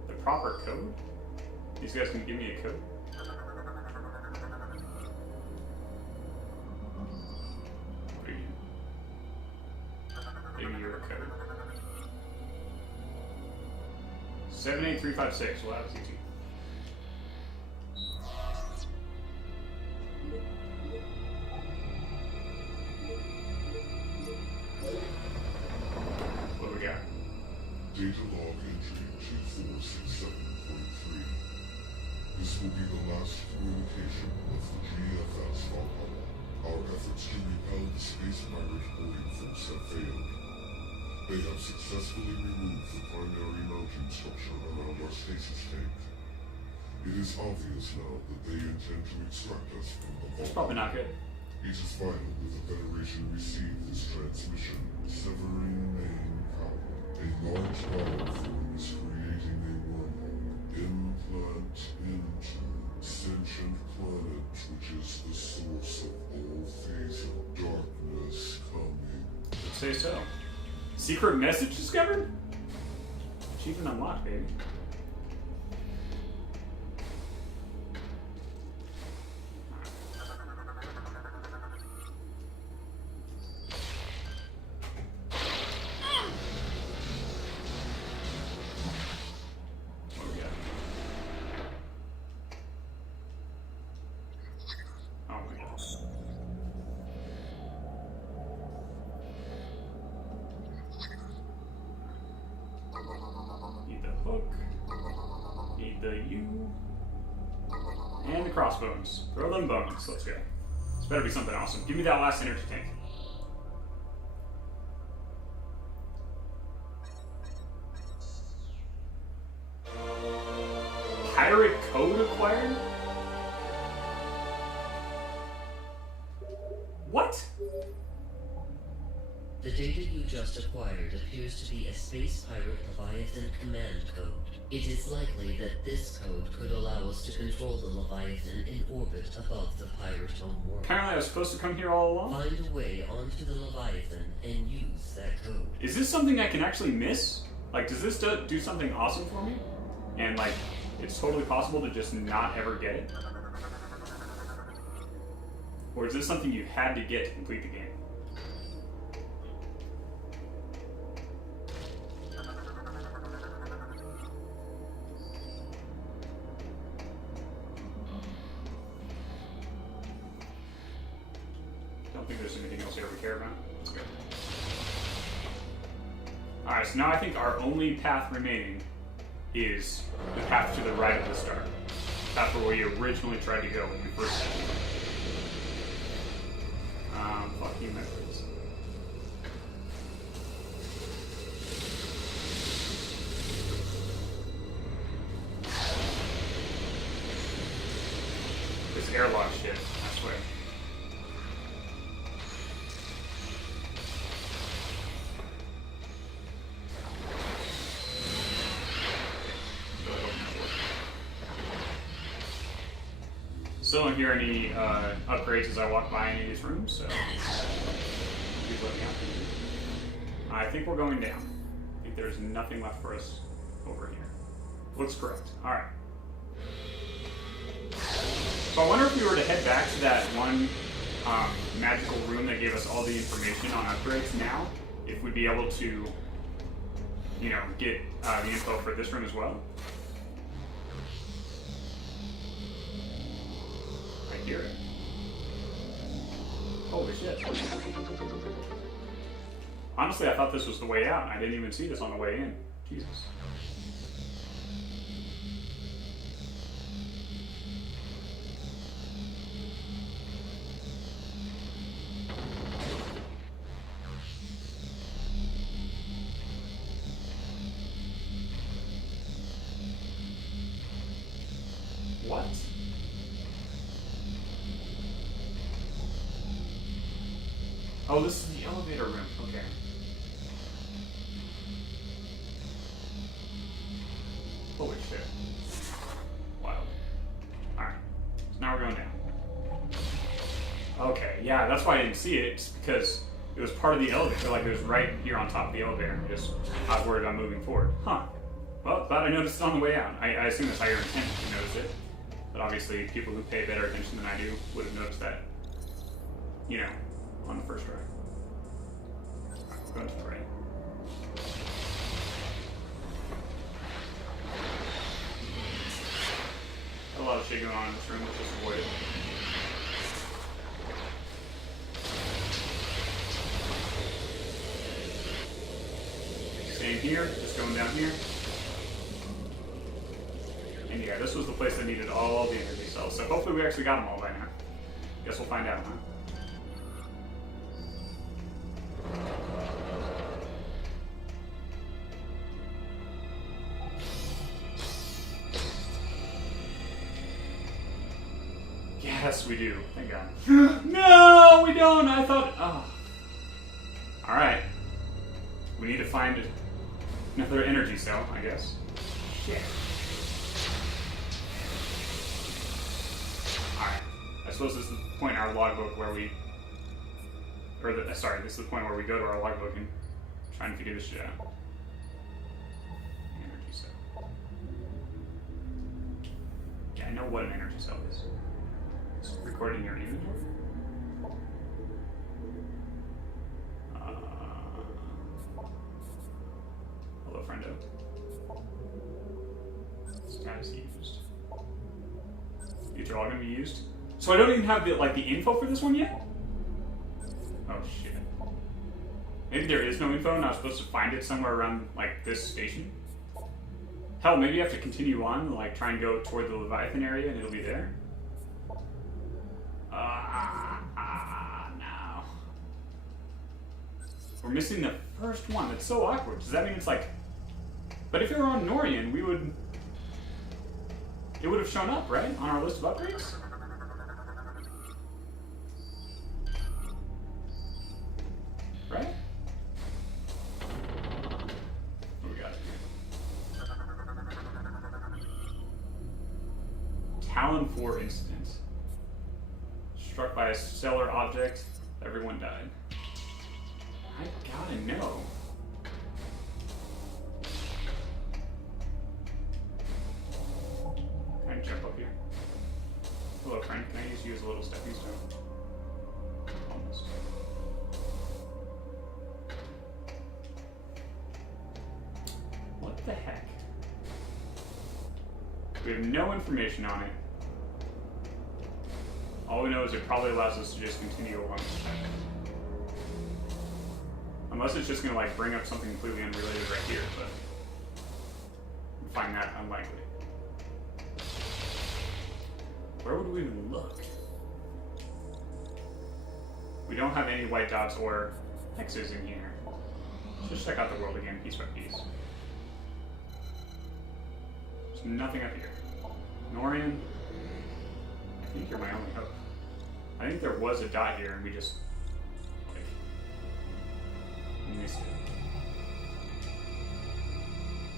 The proper code? These guys can give me a code? Maybe you're a code. 78356. Well, that was easy. What do we got? Data log entry 2467.3. This will be the last communication of the GFS Valhalla. Our efforts to repel the space pirate holding force have failed. They have successfully removed the primary mounting structure around our stasis tank. It is obvious now that they intend to extract us from the vault. That's probably not good. It is vital that the Federation receive this transmission. Severing main power. A large power form is creating a wormhole. Implant into sentient planet, which is the source of all phase of darkness coming. Let's say so. Secret message discovered? Achievement unlocked, baby. Crossbones. Throw them bones. Let's go. This better be something awesome. Give me that last energy tank. Pirate code acquired? What? The data you just acquired appears to be a space pirate Leviathan command code. It is likely that this code could allow us to control the Leviathan in orbit above the pirate homeworld. Apparently I was supposed to come here all along? Find a way onto the Leviathan and use that code. Is this something I can actually miss? Like, does this do something awesome for me? And, like, it's totally possible to just not ever get it? Or is this something you had to get to complete the game? Don't think there's anything else here we care about. Let's go. Alright, so now I think our only path remaining is the path to the right of the star. That's where we originally tried to go when we first had it. Fuck you, Metroids. This airlock shit, I swear. Still don't hear any upgrades as I walk by any of these rooms, so keep looking out. I think we're going down. I think there's nothing left for us over here. Looks correct. Alright. So I wonder if we were to head back to that one magical room that gave us all the information on upgrades now, if we'd be able to, you know, get the info for this room as well. I hear it. Holy shit. Honestly, I thought this was the way out. I didn't even see this on the way in. Jesus. What? Oh, this is the elevator room. Okay. Holy shit. Wow. Alright. So now we're going down. Okay, yeah, that's why I didn't see it. It's because it was part of the elevator. Like, it was right here on top of the elevator. Just, I was worried about moving forward. Huh. Well, glad I noticed it on the way out. I assume that's how you're intended to notice it. But obviously, people who pay better attention than I do would have noticed that, you know, on the first try. Alright, we're going to the right. A lot of shit going on in this room, let's just avoid it. Staying here, just going down here. And yeah, this was the place that needed all the energy cells, so hopefully we actually got them all by now. Guess we'll find out, huh? Yes, we do. Thank God. No, we don't! I thought... Oh. Alright. We need to find another energy cell, I guess. Shit. Alright. I suppose this is the point in our logbook where we... Sorry, this is the point where we go to our logbook and try and figure this shit out. Energy cell. Yeah, I know what an energy cell is. It's recorded in your inventory? Hello, friendo. This guy's used. These are all going to be used? So I don't even have the info for this one yet? Oh shit. Maybe there is no info and I was supposed to find it somewhere around like this station? Hell, maybe you have to continue on, like try and go toward the Leviathan area and it'll be there? No. We're missing the first one. That's so awkward. Does that mean it's like... But if it were on Norian, we would... It would have shown up, right? On our list of upgrades? Right? What we got here? Talon 4 incident. Struck by a stellar object, everyone died. I gotta know. Can I jump up here? Hello, friend. Can I use you as a little stepping stone? Almost. What the heck? We have no information on it. All we know is it probably allows us to just continue along this path. Unless it's just going to like bring up something completely unrelated right here, but I find that unlikely. Where would we even look? We don't have any white dots or X's in here. Let's just check out the world again, piece by piece. There's nothing up here. Norian, I think you're my only hope. I think there was a dot here and we just, like, missed it.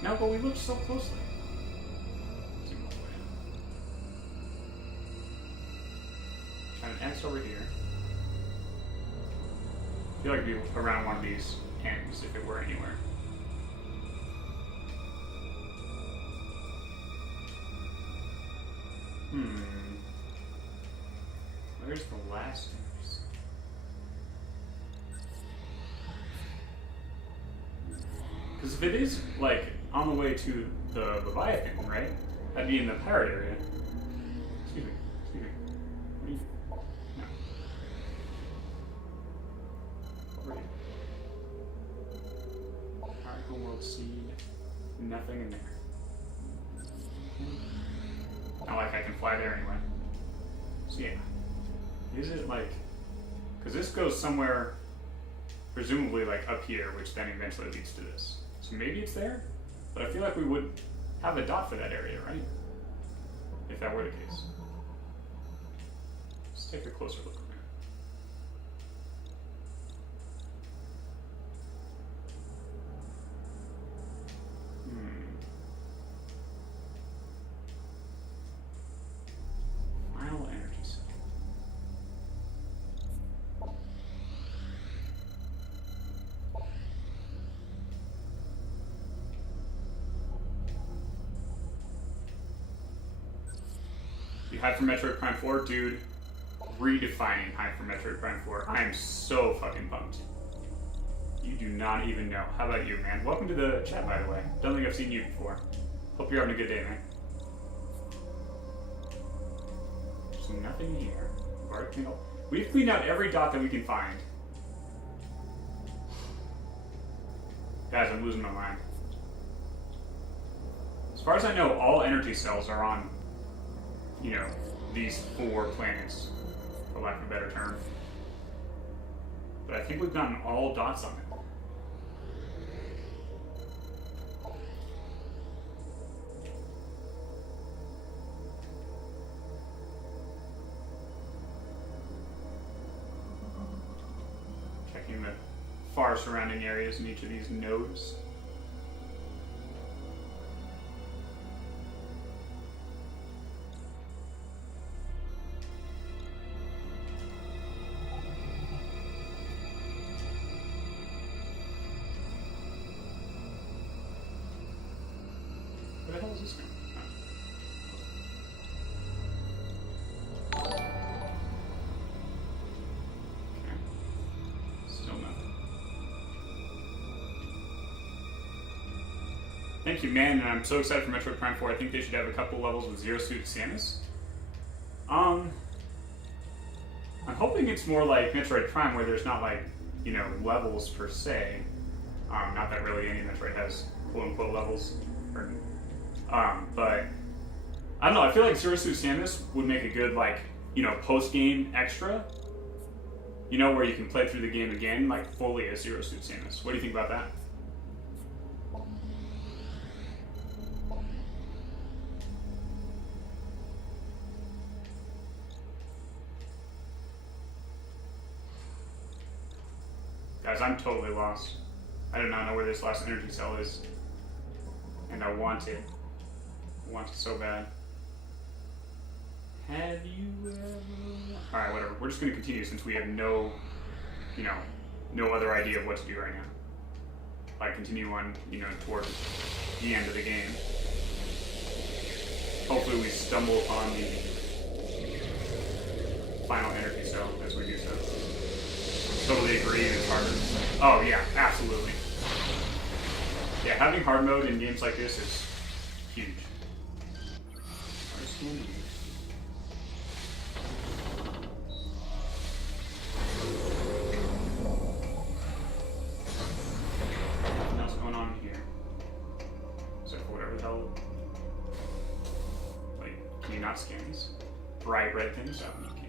No, but we looked so closely. Zoom all the way in. Try an X over here. I feel like it'd be around one of these ends if it were anywhere. Where's the last nurse? Because if it is, like, on the way to the Leviathan, right? That'd be in the pirate area. Excuse me. What are you? No. Over here. Alright, homeworld seed. Nothing in there. Not like I can fly there anyway. So yeah. Is it like... Because this goes somewhere, presumably like up here, which then eventually leads to this. So maybe it's there? But I feel like we would have a dot for that area, right? If that were the case. Let's take a closer look around. Final energy cell. You hype for Metroid Prime 4? Dude, redefining hype for Metroid Prime 4. I am so fucking pumped. You do not even know. How about you, man? Welcome to the chat, by the way. Don't think I've seen you before. Hope you're having a good day, man. There's nothing here. We've cleaned out every dot that we can find. Guys, I'm losing my mind. As far as I know, all energy cells are on, you know, these 4 planets, for lack of a better term. But I think we've gotten all dots on it. Checking the far surrounding areas in each of these nodes. Where the hell is this going? Oh. Okay. Still nothing. Thank you, man, and I'm so excited for Metroid Prime 4. I think they should have a couple levels with Zero Suit Samus. I'm hoping it's more like Metroid Prime, where there's not, like, you know, levels per se. Not that really any Metroid has quote-unquote levels. But I don't know, I feel like Zero Suit Samus would make a good, like, you know, post-game extra. You know, where you can play through the game again, like, fully as Zero Suit Samus. What do you think about that? Guys, I'm totally lost. I do not know where this last energy cell is. And I want it. I want it so bad. Have you ever... Alright, whatever. We're just going to continue since we have no, you know, no other idea of what to do right now. Like, continue on, you know, towards the end of the game. Hopefully we stumble upon the final energy cell as we do so. Totally agree, it's harder. Oh yeah, absolutely. Yeah, having hard mode in games like this is huge. Nothing else going on here. Except for whatever the hell. Wait, can you not scan these? bright red things. Oh, you can't.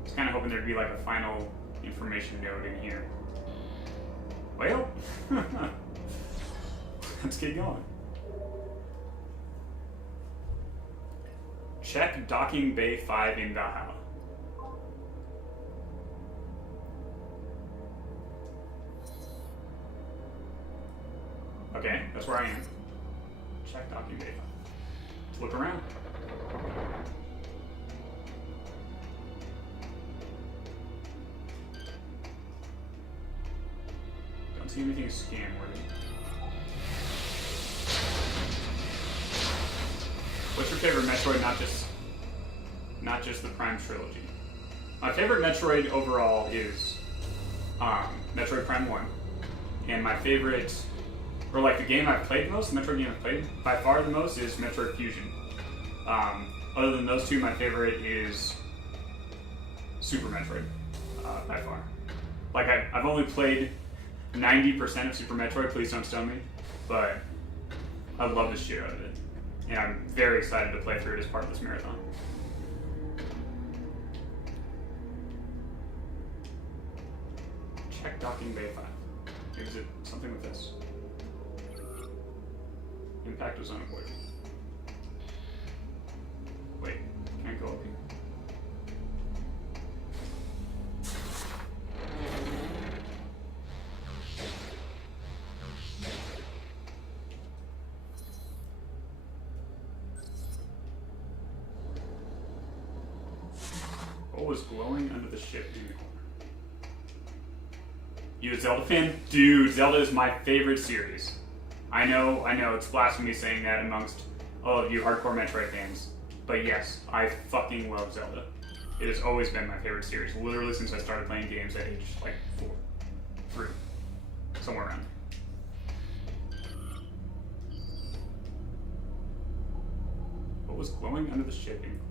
I was kind of hoping there'd be like a final information node in here. Well, let's get going. Check docking bay 5 in Valhalla. Okay, that's where I am. Check docking bay 5. Let's look around. Don't see anything scan worthy. What's your favorite Metroid? Not just the Prime Trilogy. My favorite Metroid overall is Metroid Prime 1. And my favorite, or like the game I've played the most, the Metroid game I've played by far the most is Metroid Fusion. Other than those two, my favorite is Super Metroid, by far. Like I've only played 90% of Super Metroid, please don't stone me, but I love the shit out of it. And I'm very excited to play through it as part of this marathon. Check docking bay 5. Is it something with this? Impact was unavoidable. Wait, can I go up here? What was glowing under the ship in the corner? You a Zelda fan? Dude, Zelda is my favorite series. I know, it's blasphemy saying that amongst all of you hardcore Metroid fans. But yes, I fucking love Zelda. It has always been my favorite series, literally since I started playing games at age, like, 4. 3. Somewhere around there. What was glowing under the ship in the corner?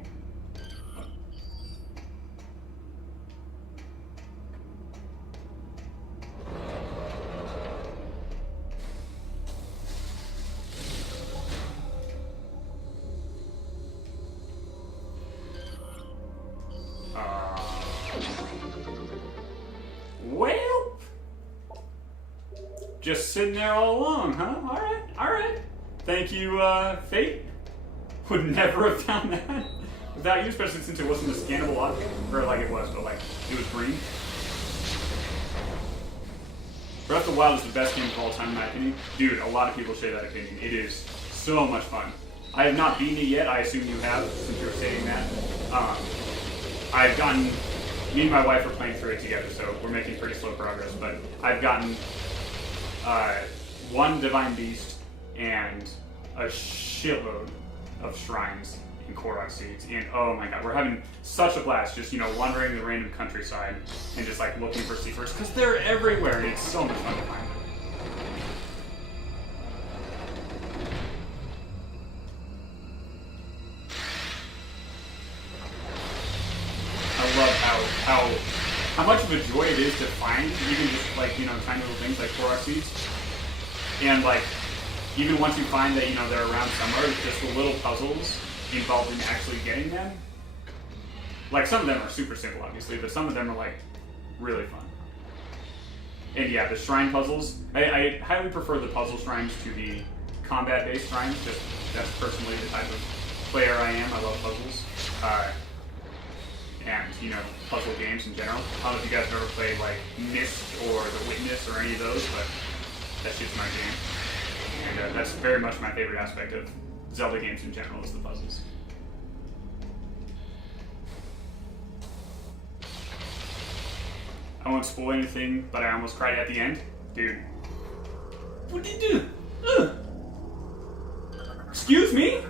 Well, just sitting there all along, huh? Alright. Thank you, Fate. Would never have found that without you, especially since it wasn't a scannable object. Or like it was, but like, it was green. Breath of the Wild is the best game of all time in my opinion. Dude, a lot of people share that opinion. It is so much fun. I have not beaten it yet, I assume you have, since you're stating that. I've gotten, me and my wife are playing through it together, so we're making pretty slow progress, but I've gotten one Divine Beast and a shitload of shrines in Korok Seeds, and oh my god, we're having such a blast just, wandering the random countryside and just like looking for secrets, because they're everywhere, and it's so much fun to find them. How much of a joy it is to find, even just like, tiny little things like Korok Seeds. And like, even once you find that, they're around somewhere, just the little puzzles involved in actually getting them. Like, some of them are super simple, obviously, but some of them are like, really fun. And yeah, the shrine puzzles, I highly prefer the puzzle shrines to the combat-based shrines, just that's personally the type of player I am. I love puzzles. And, puzzle games in general. I don't know if you guys have ever played, like, Myst or The Witness or any of those, but that shit's my jam. And that's very much my favorite aspect of Zelda games in general, is the puzzles. I won't spoil anything, but I almost cried at the end. Dude. What did you do? Excuse me?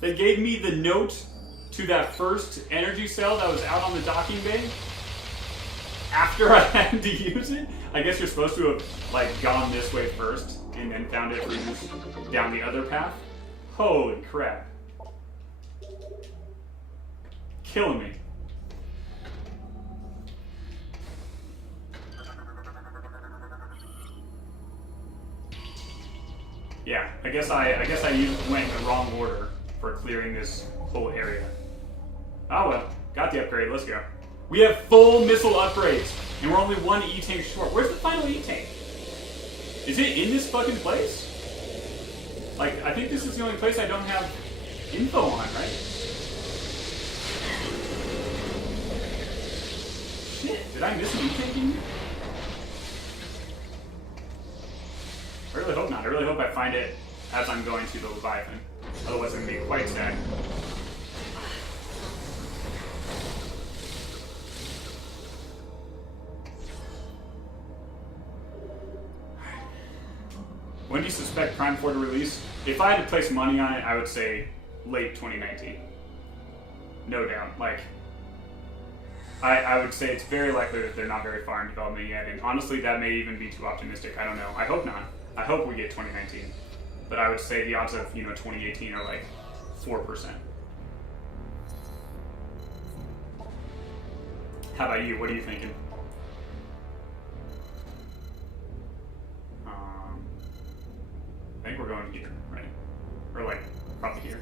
They gave me the note to that first energy cell that was out on the docking bay after I had to use it. I guess you're supposed to have like gone this way first and then found it down the other path. Holy crap. killing me. Yeah, I guess I went in the wrong order for clearing this whole area. Oh well, got the upgrade. Let's go. We have full missile upgrades, and we're only one E-tank short. Where's the final E-tank? Is it in this fucking place? Like, I think this is the only place I don't have info on, right? Shit, did I miss an E-tank in here? I really hope not. I really hope I find it as I'm going to the Leviathan. Otherwise, I'm going to be quite sad. When do you suspect Prime 4 to release? If I had to place money on it, I would say late 2019. No doubt. Like, I would say it's very likely that they're not very far in development yet, and honestly, that may even be too optimistic. I don't know. I hope not. I hope we get 2019. But I would say the odds of, 2018 are like 4%. How about you? What are you thinking? I think we're going here, right? Or like, probably here.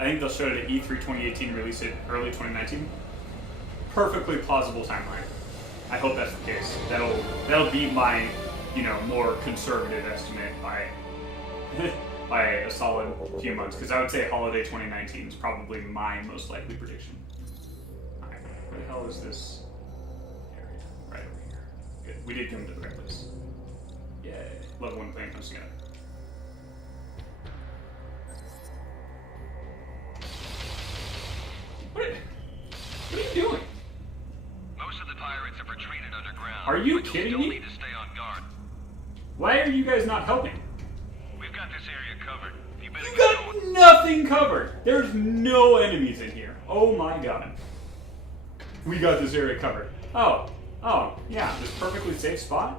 I think they'll show it at E3 2018, release it early 2019. Perfectly plausible timeline. I hope that's the case. That'll be my, more conservative estimate by by a solid few months. Because I would say holiday 2019 is probably my most likely prediction. Alright, where the hell is this area? Right over here. Good. We did come to the right place. Yay. Love when playing comes together. What are you doing? Most of the pirates have retreated underground. Are you but kidding you'll still me? need to stay on guard. Why are you guys not helping? We've got this area covered. You better You get got going. nothing covered. There's no enemies in here. Oh my god. We got this area covered. Oh, yeah, this perfectly safe spot.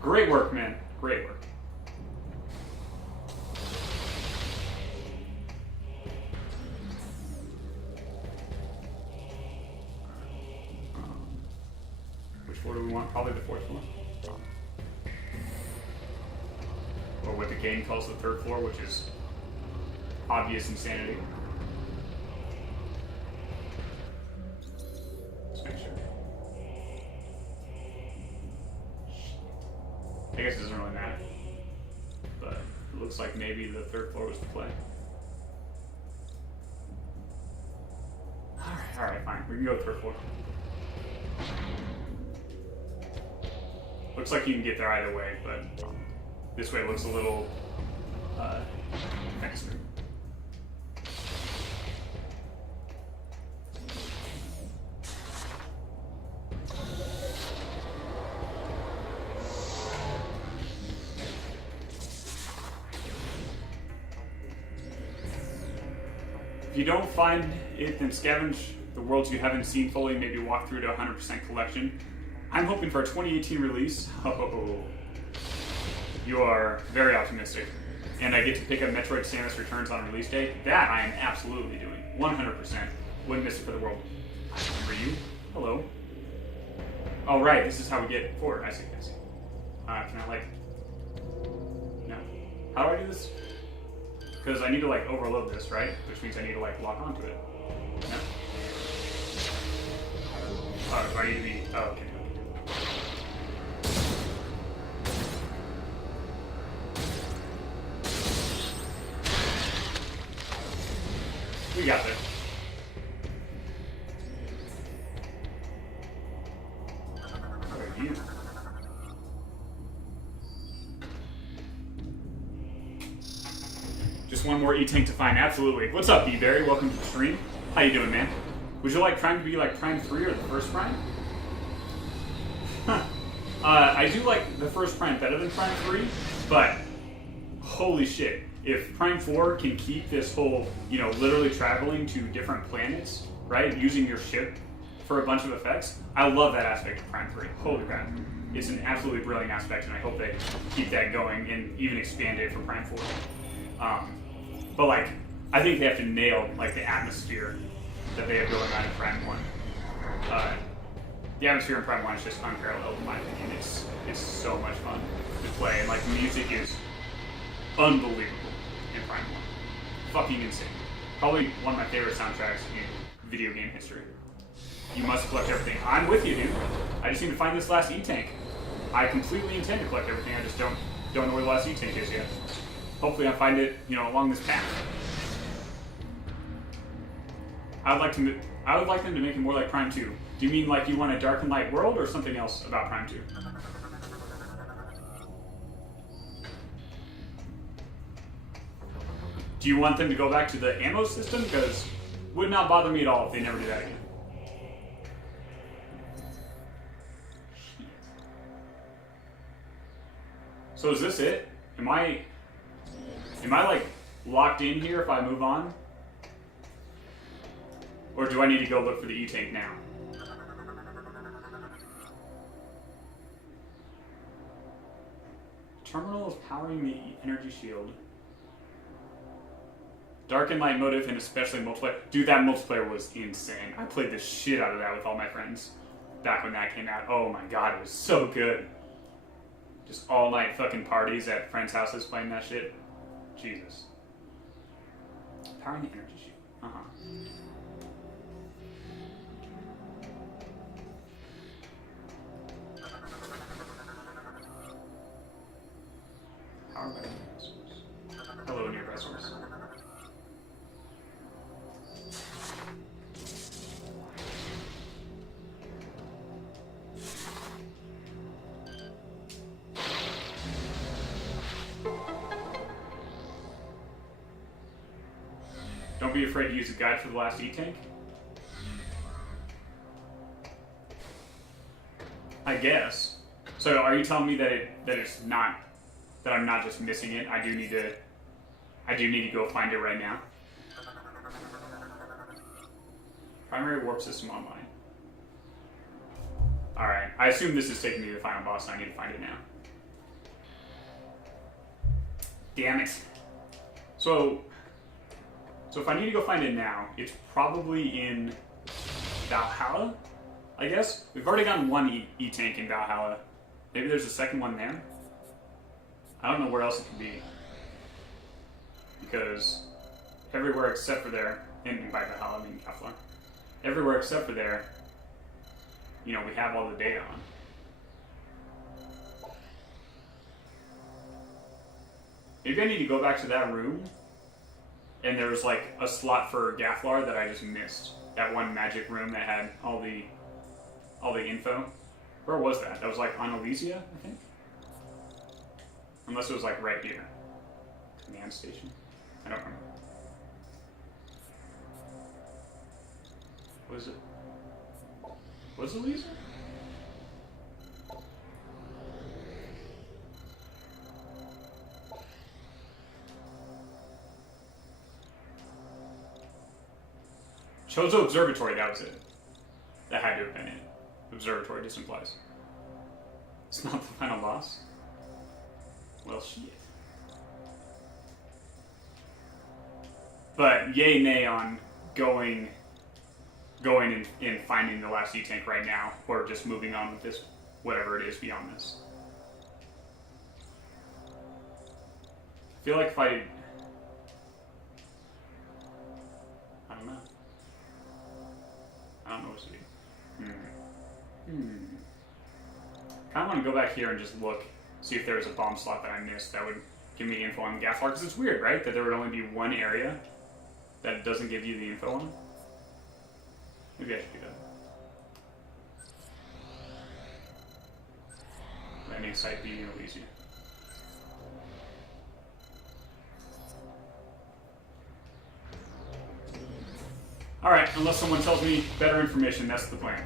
Great work, man. Great work. Which floor do we want? Probably the fourth floor. Or what the game calls the third floor, which is obvious insanity. Let's make sure. I guess it doesn't really matter. But it looks like maybe the third floor was the play. Alright, fine. We can go third floor. Looks like you can get there either way, but this way looks a little faster. If you don't find it, then scavenge the worlds you haven't seen fully, maybe walk through to 100% collection. I'm hoping for a 2018 release. Oh, you are very optimistic. And I get to pick up Metroid Samus Returns on release date. That I am absolutely doing. 100%. Wouldn't miss it for the world. I remember you. Hello. Oh, right. This is how we get forward. I see. Can I, No. How do I do this? Because I need to, overload this, right? Which means I need to, lock onto it. No. Oh, do I need to be... Oh, okay. We got this. Okay, you. just one more E-Tank to find. Absolutely. What's up, B-Berry? Welcome to the stream. How you doing, man? Would you like Prime to be like Prime 3 or the first Prime? Huh. I do like the first Prime better than Prime 3, but holy shit. If Prime 4 can keep this whole, you know, literally traveling to different planets, right, using your ship for a bunch of effects, I love that aspect of Prime 3. Holy crap. It's an absolutely brilliant aspect, and I hope they keep that going and even expand it for Prime 4. But, like, I think they have to nail, like, the atmosphere that they have going on in Prime 1. The atmosphere in Prime 1 is just unparalleled, in my opinion. It's so much fun to play, and, like, the music is unbelievable in Prime 1. Fucking insane. Probably one of my favorite soundtracks in video game history. You must collect everything. I'm with you, dude. I just need to find this last E-Tank. I completely intend to collect everything, I just don't know where the last E-Tank is yet. Hopefully I'll find it, you know, along this path. I would like them to make it more like Prime 2. Do you mean like you want a dark and light world, or something else about Prime 2? Do you want them to go back to the ammo system? Because it would not bother me at all if they never do that again. So is this it? Am I like locked in here if I move on? Or do I need to go look for the E-Tank now? Terminal is powering the energy shield. Dark and light motive, and especially multiplayer. Dude, that multiplayer was insane. I played the shit out of that with all my friends back when that came out. Oh my god, it was so good. Just all night fucking parties at friends' houses playing that shit. Jesus. Powering the energy shield. Powered by nearby source. Hello, nearby source. Don't be afraid to use a guide for the last E-Tank. I guess. So are you telling me that it's not, that I'm not just missing it? I do need to go find it right now. Primary warp system online. Alright, I assume this is taking me to the final boss, and I need to find it now. Damn it. So if I need to go find it now, it's probably in Valhalla, I guess? We've already gotten one E-Tank in Valhalla. Maybe there's a second one there? I don't know where else it could be. Because everywhere except for there, and by Valhalla I mean Keflar, everywhere except for there, you know, we have all the data on. Maybe I need to go back to that room, and there was like a slot for Gaflar that I just missed. That one magic room that had all the info. Where was that? That was like on Elysia, I think? Unless it was like right here. Command station? I don't remember. Was it? Was Elysia? Chozo Observatory, that was it. That had to have been it. Observatory just implies. It's not the final boss? Well, shit. But yay nay on going and finding the last E-Tank right now, or just moving on with this, whatever it is beyond this. I feel like if I don't know. I don't know what to do. Kind of want to go back here and just look, see if there was a bomb slot that I missed that would give me info on Gaflar, because it's weird, right? That there would only be one area that doesn't give you the info on. Maybe I should do that. Landing site B in Elysia. Alright, unless someone tells me better information, that's the plan.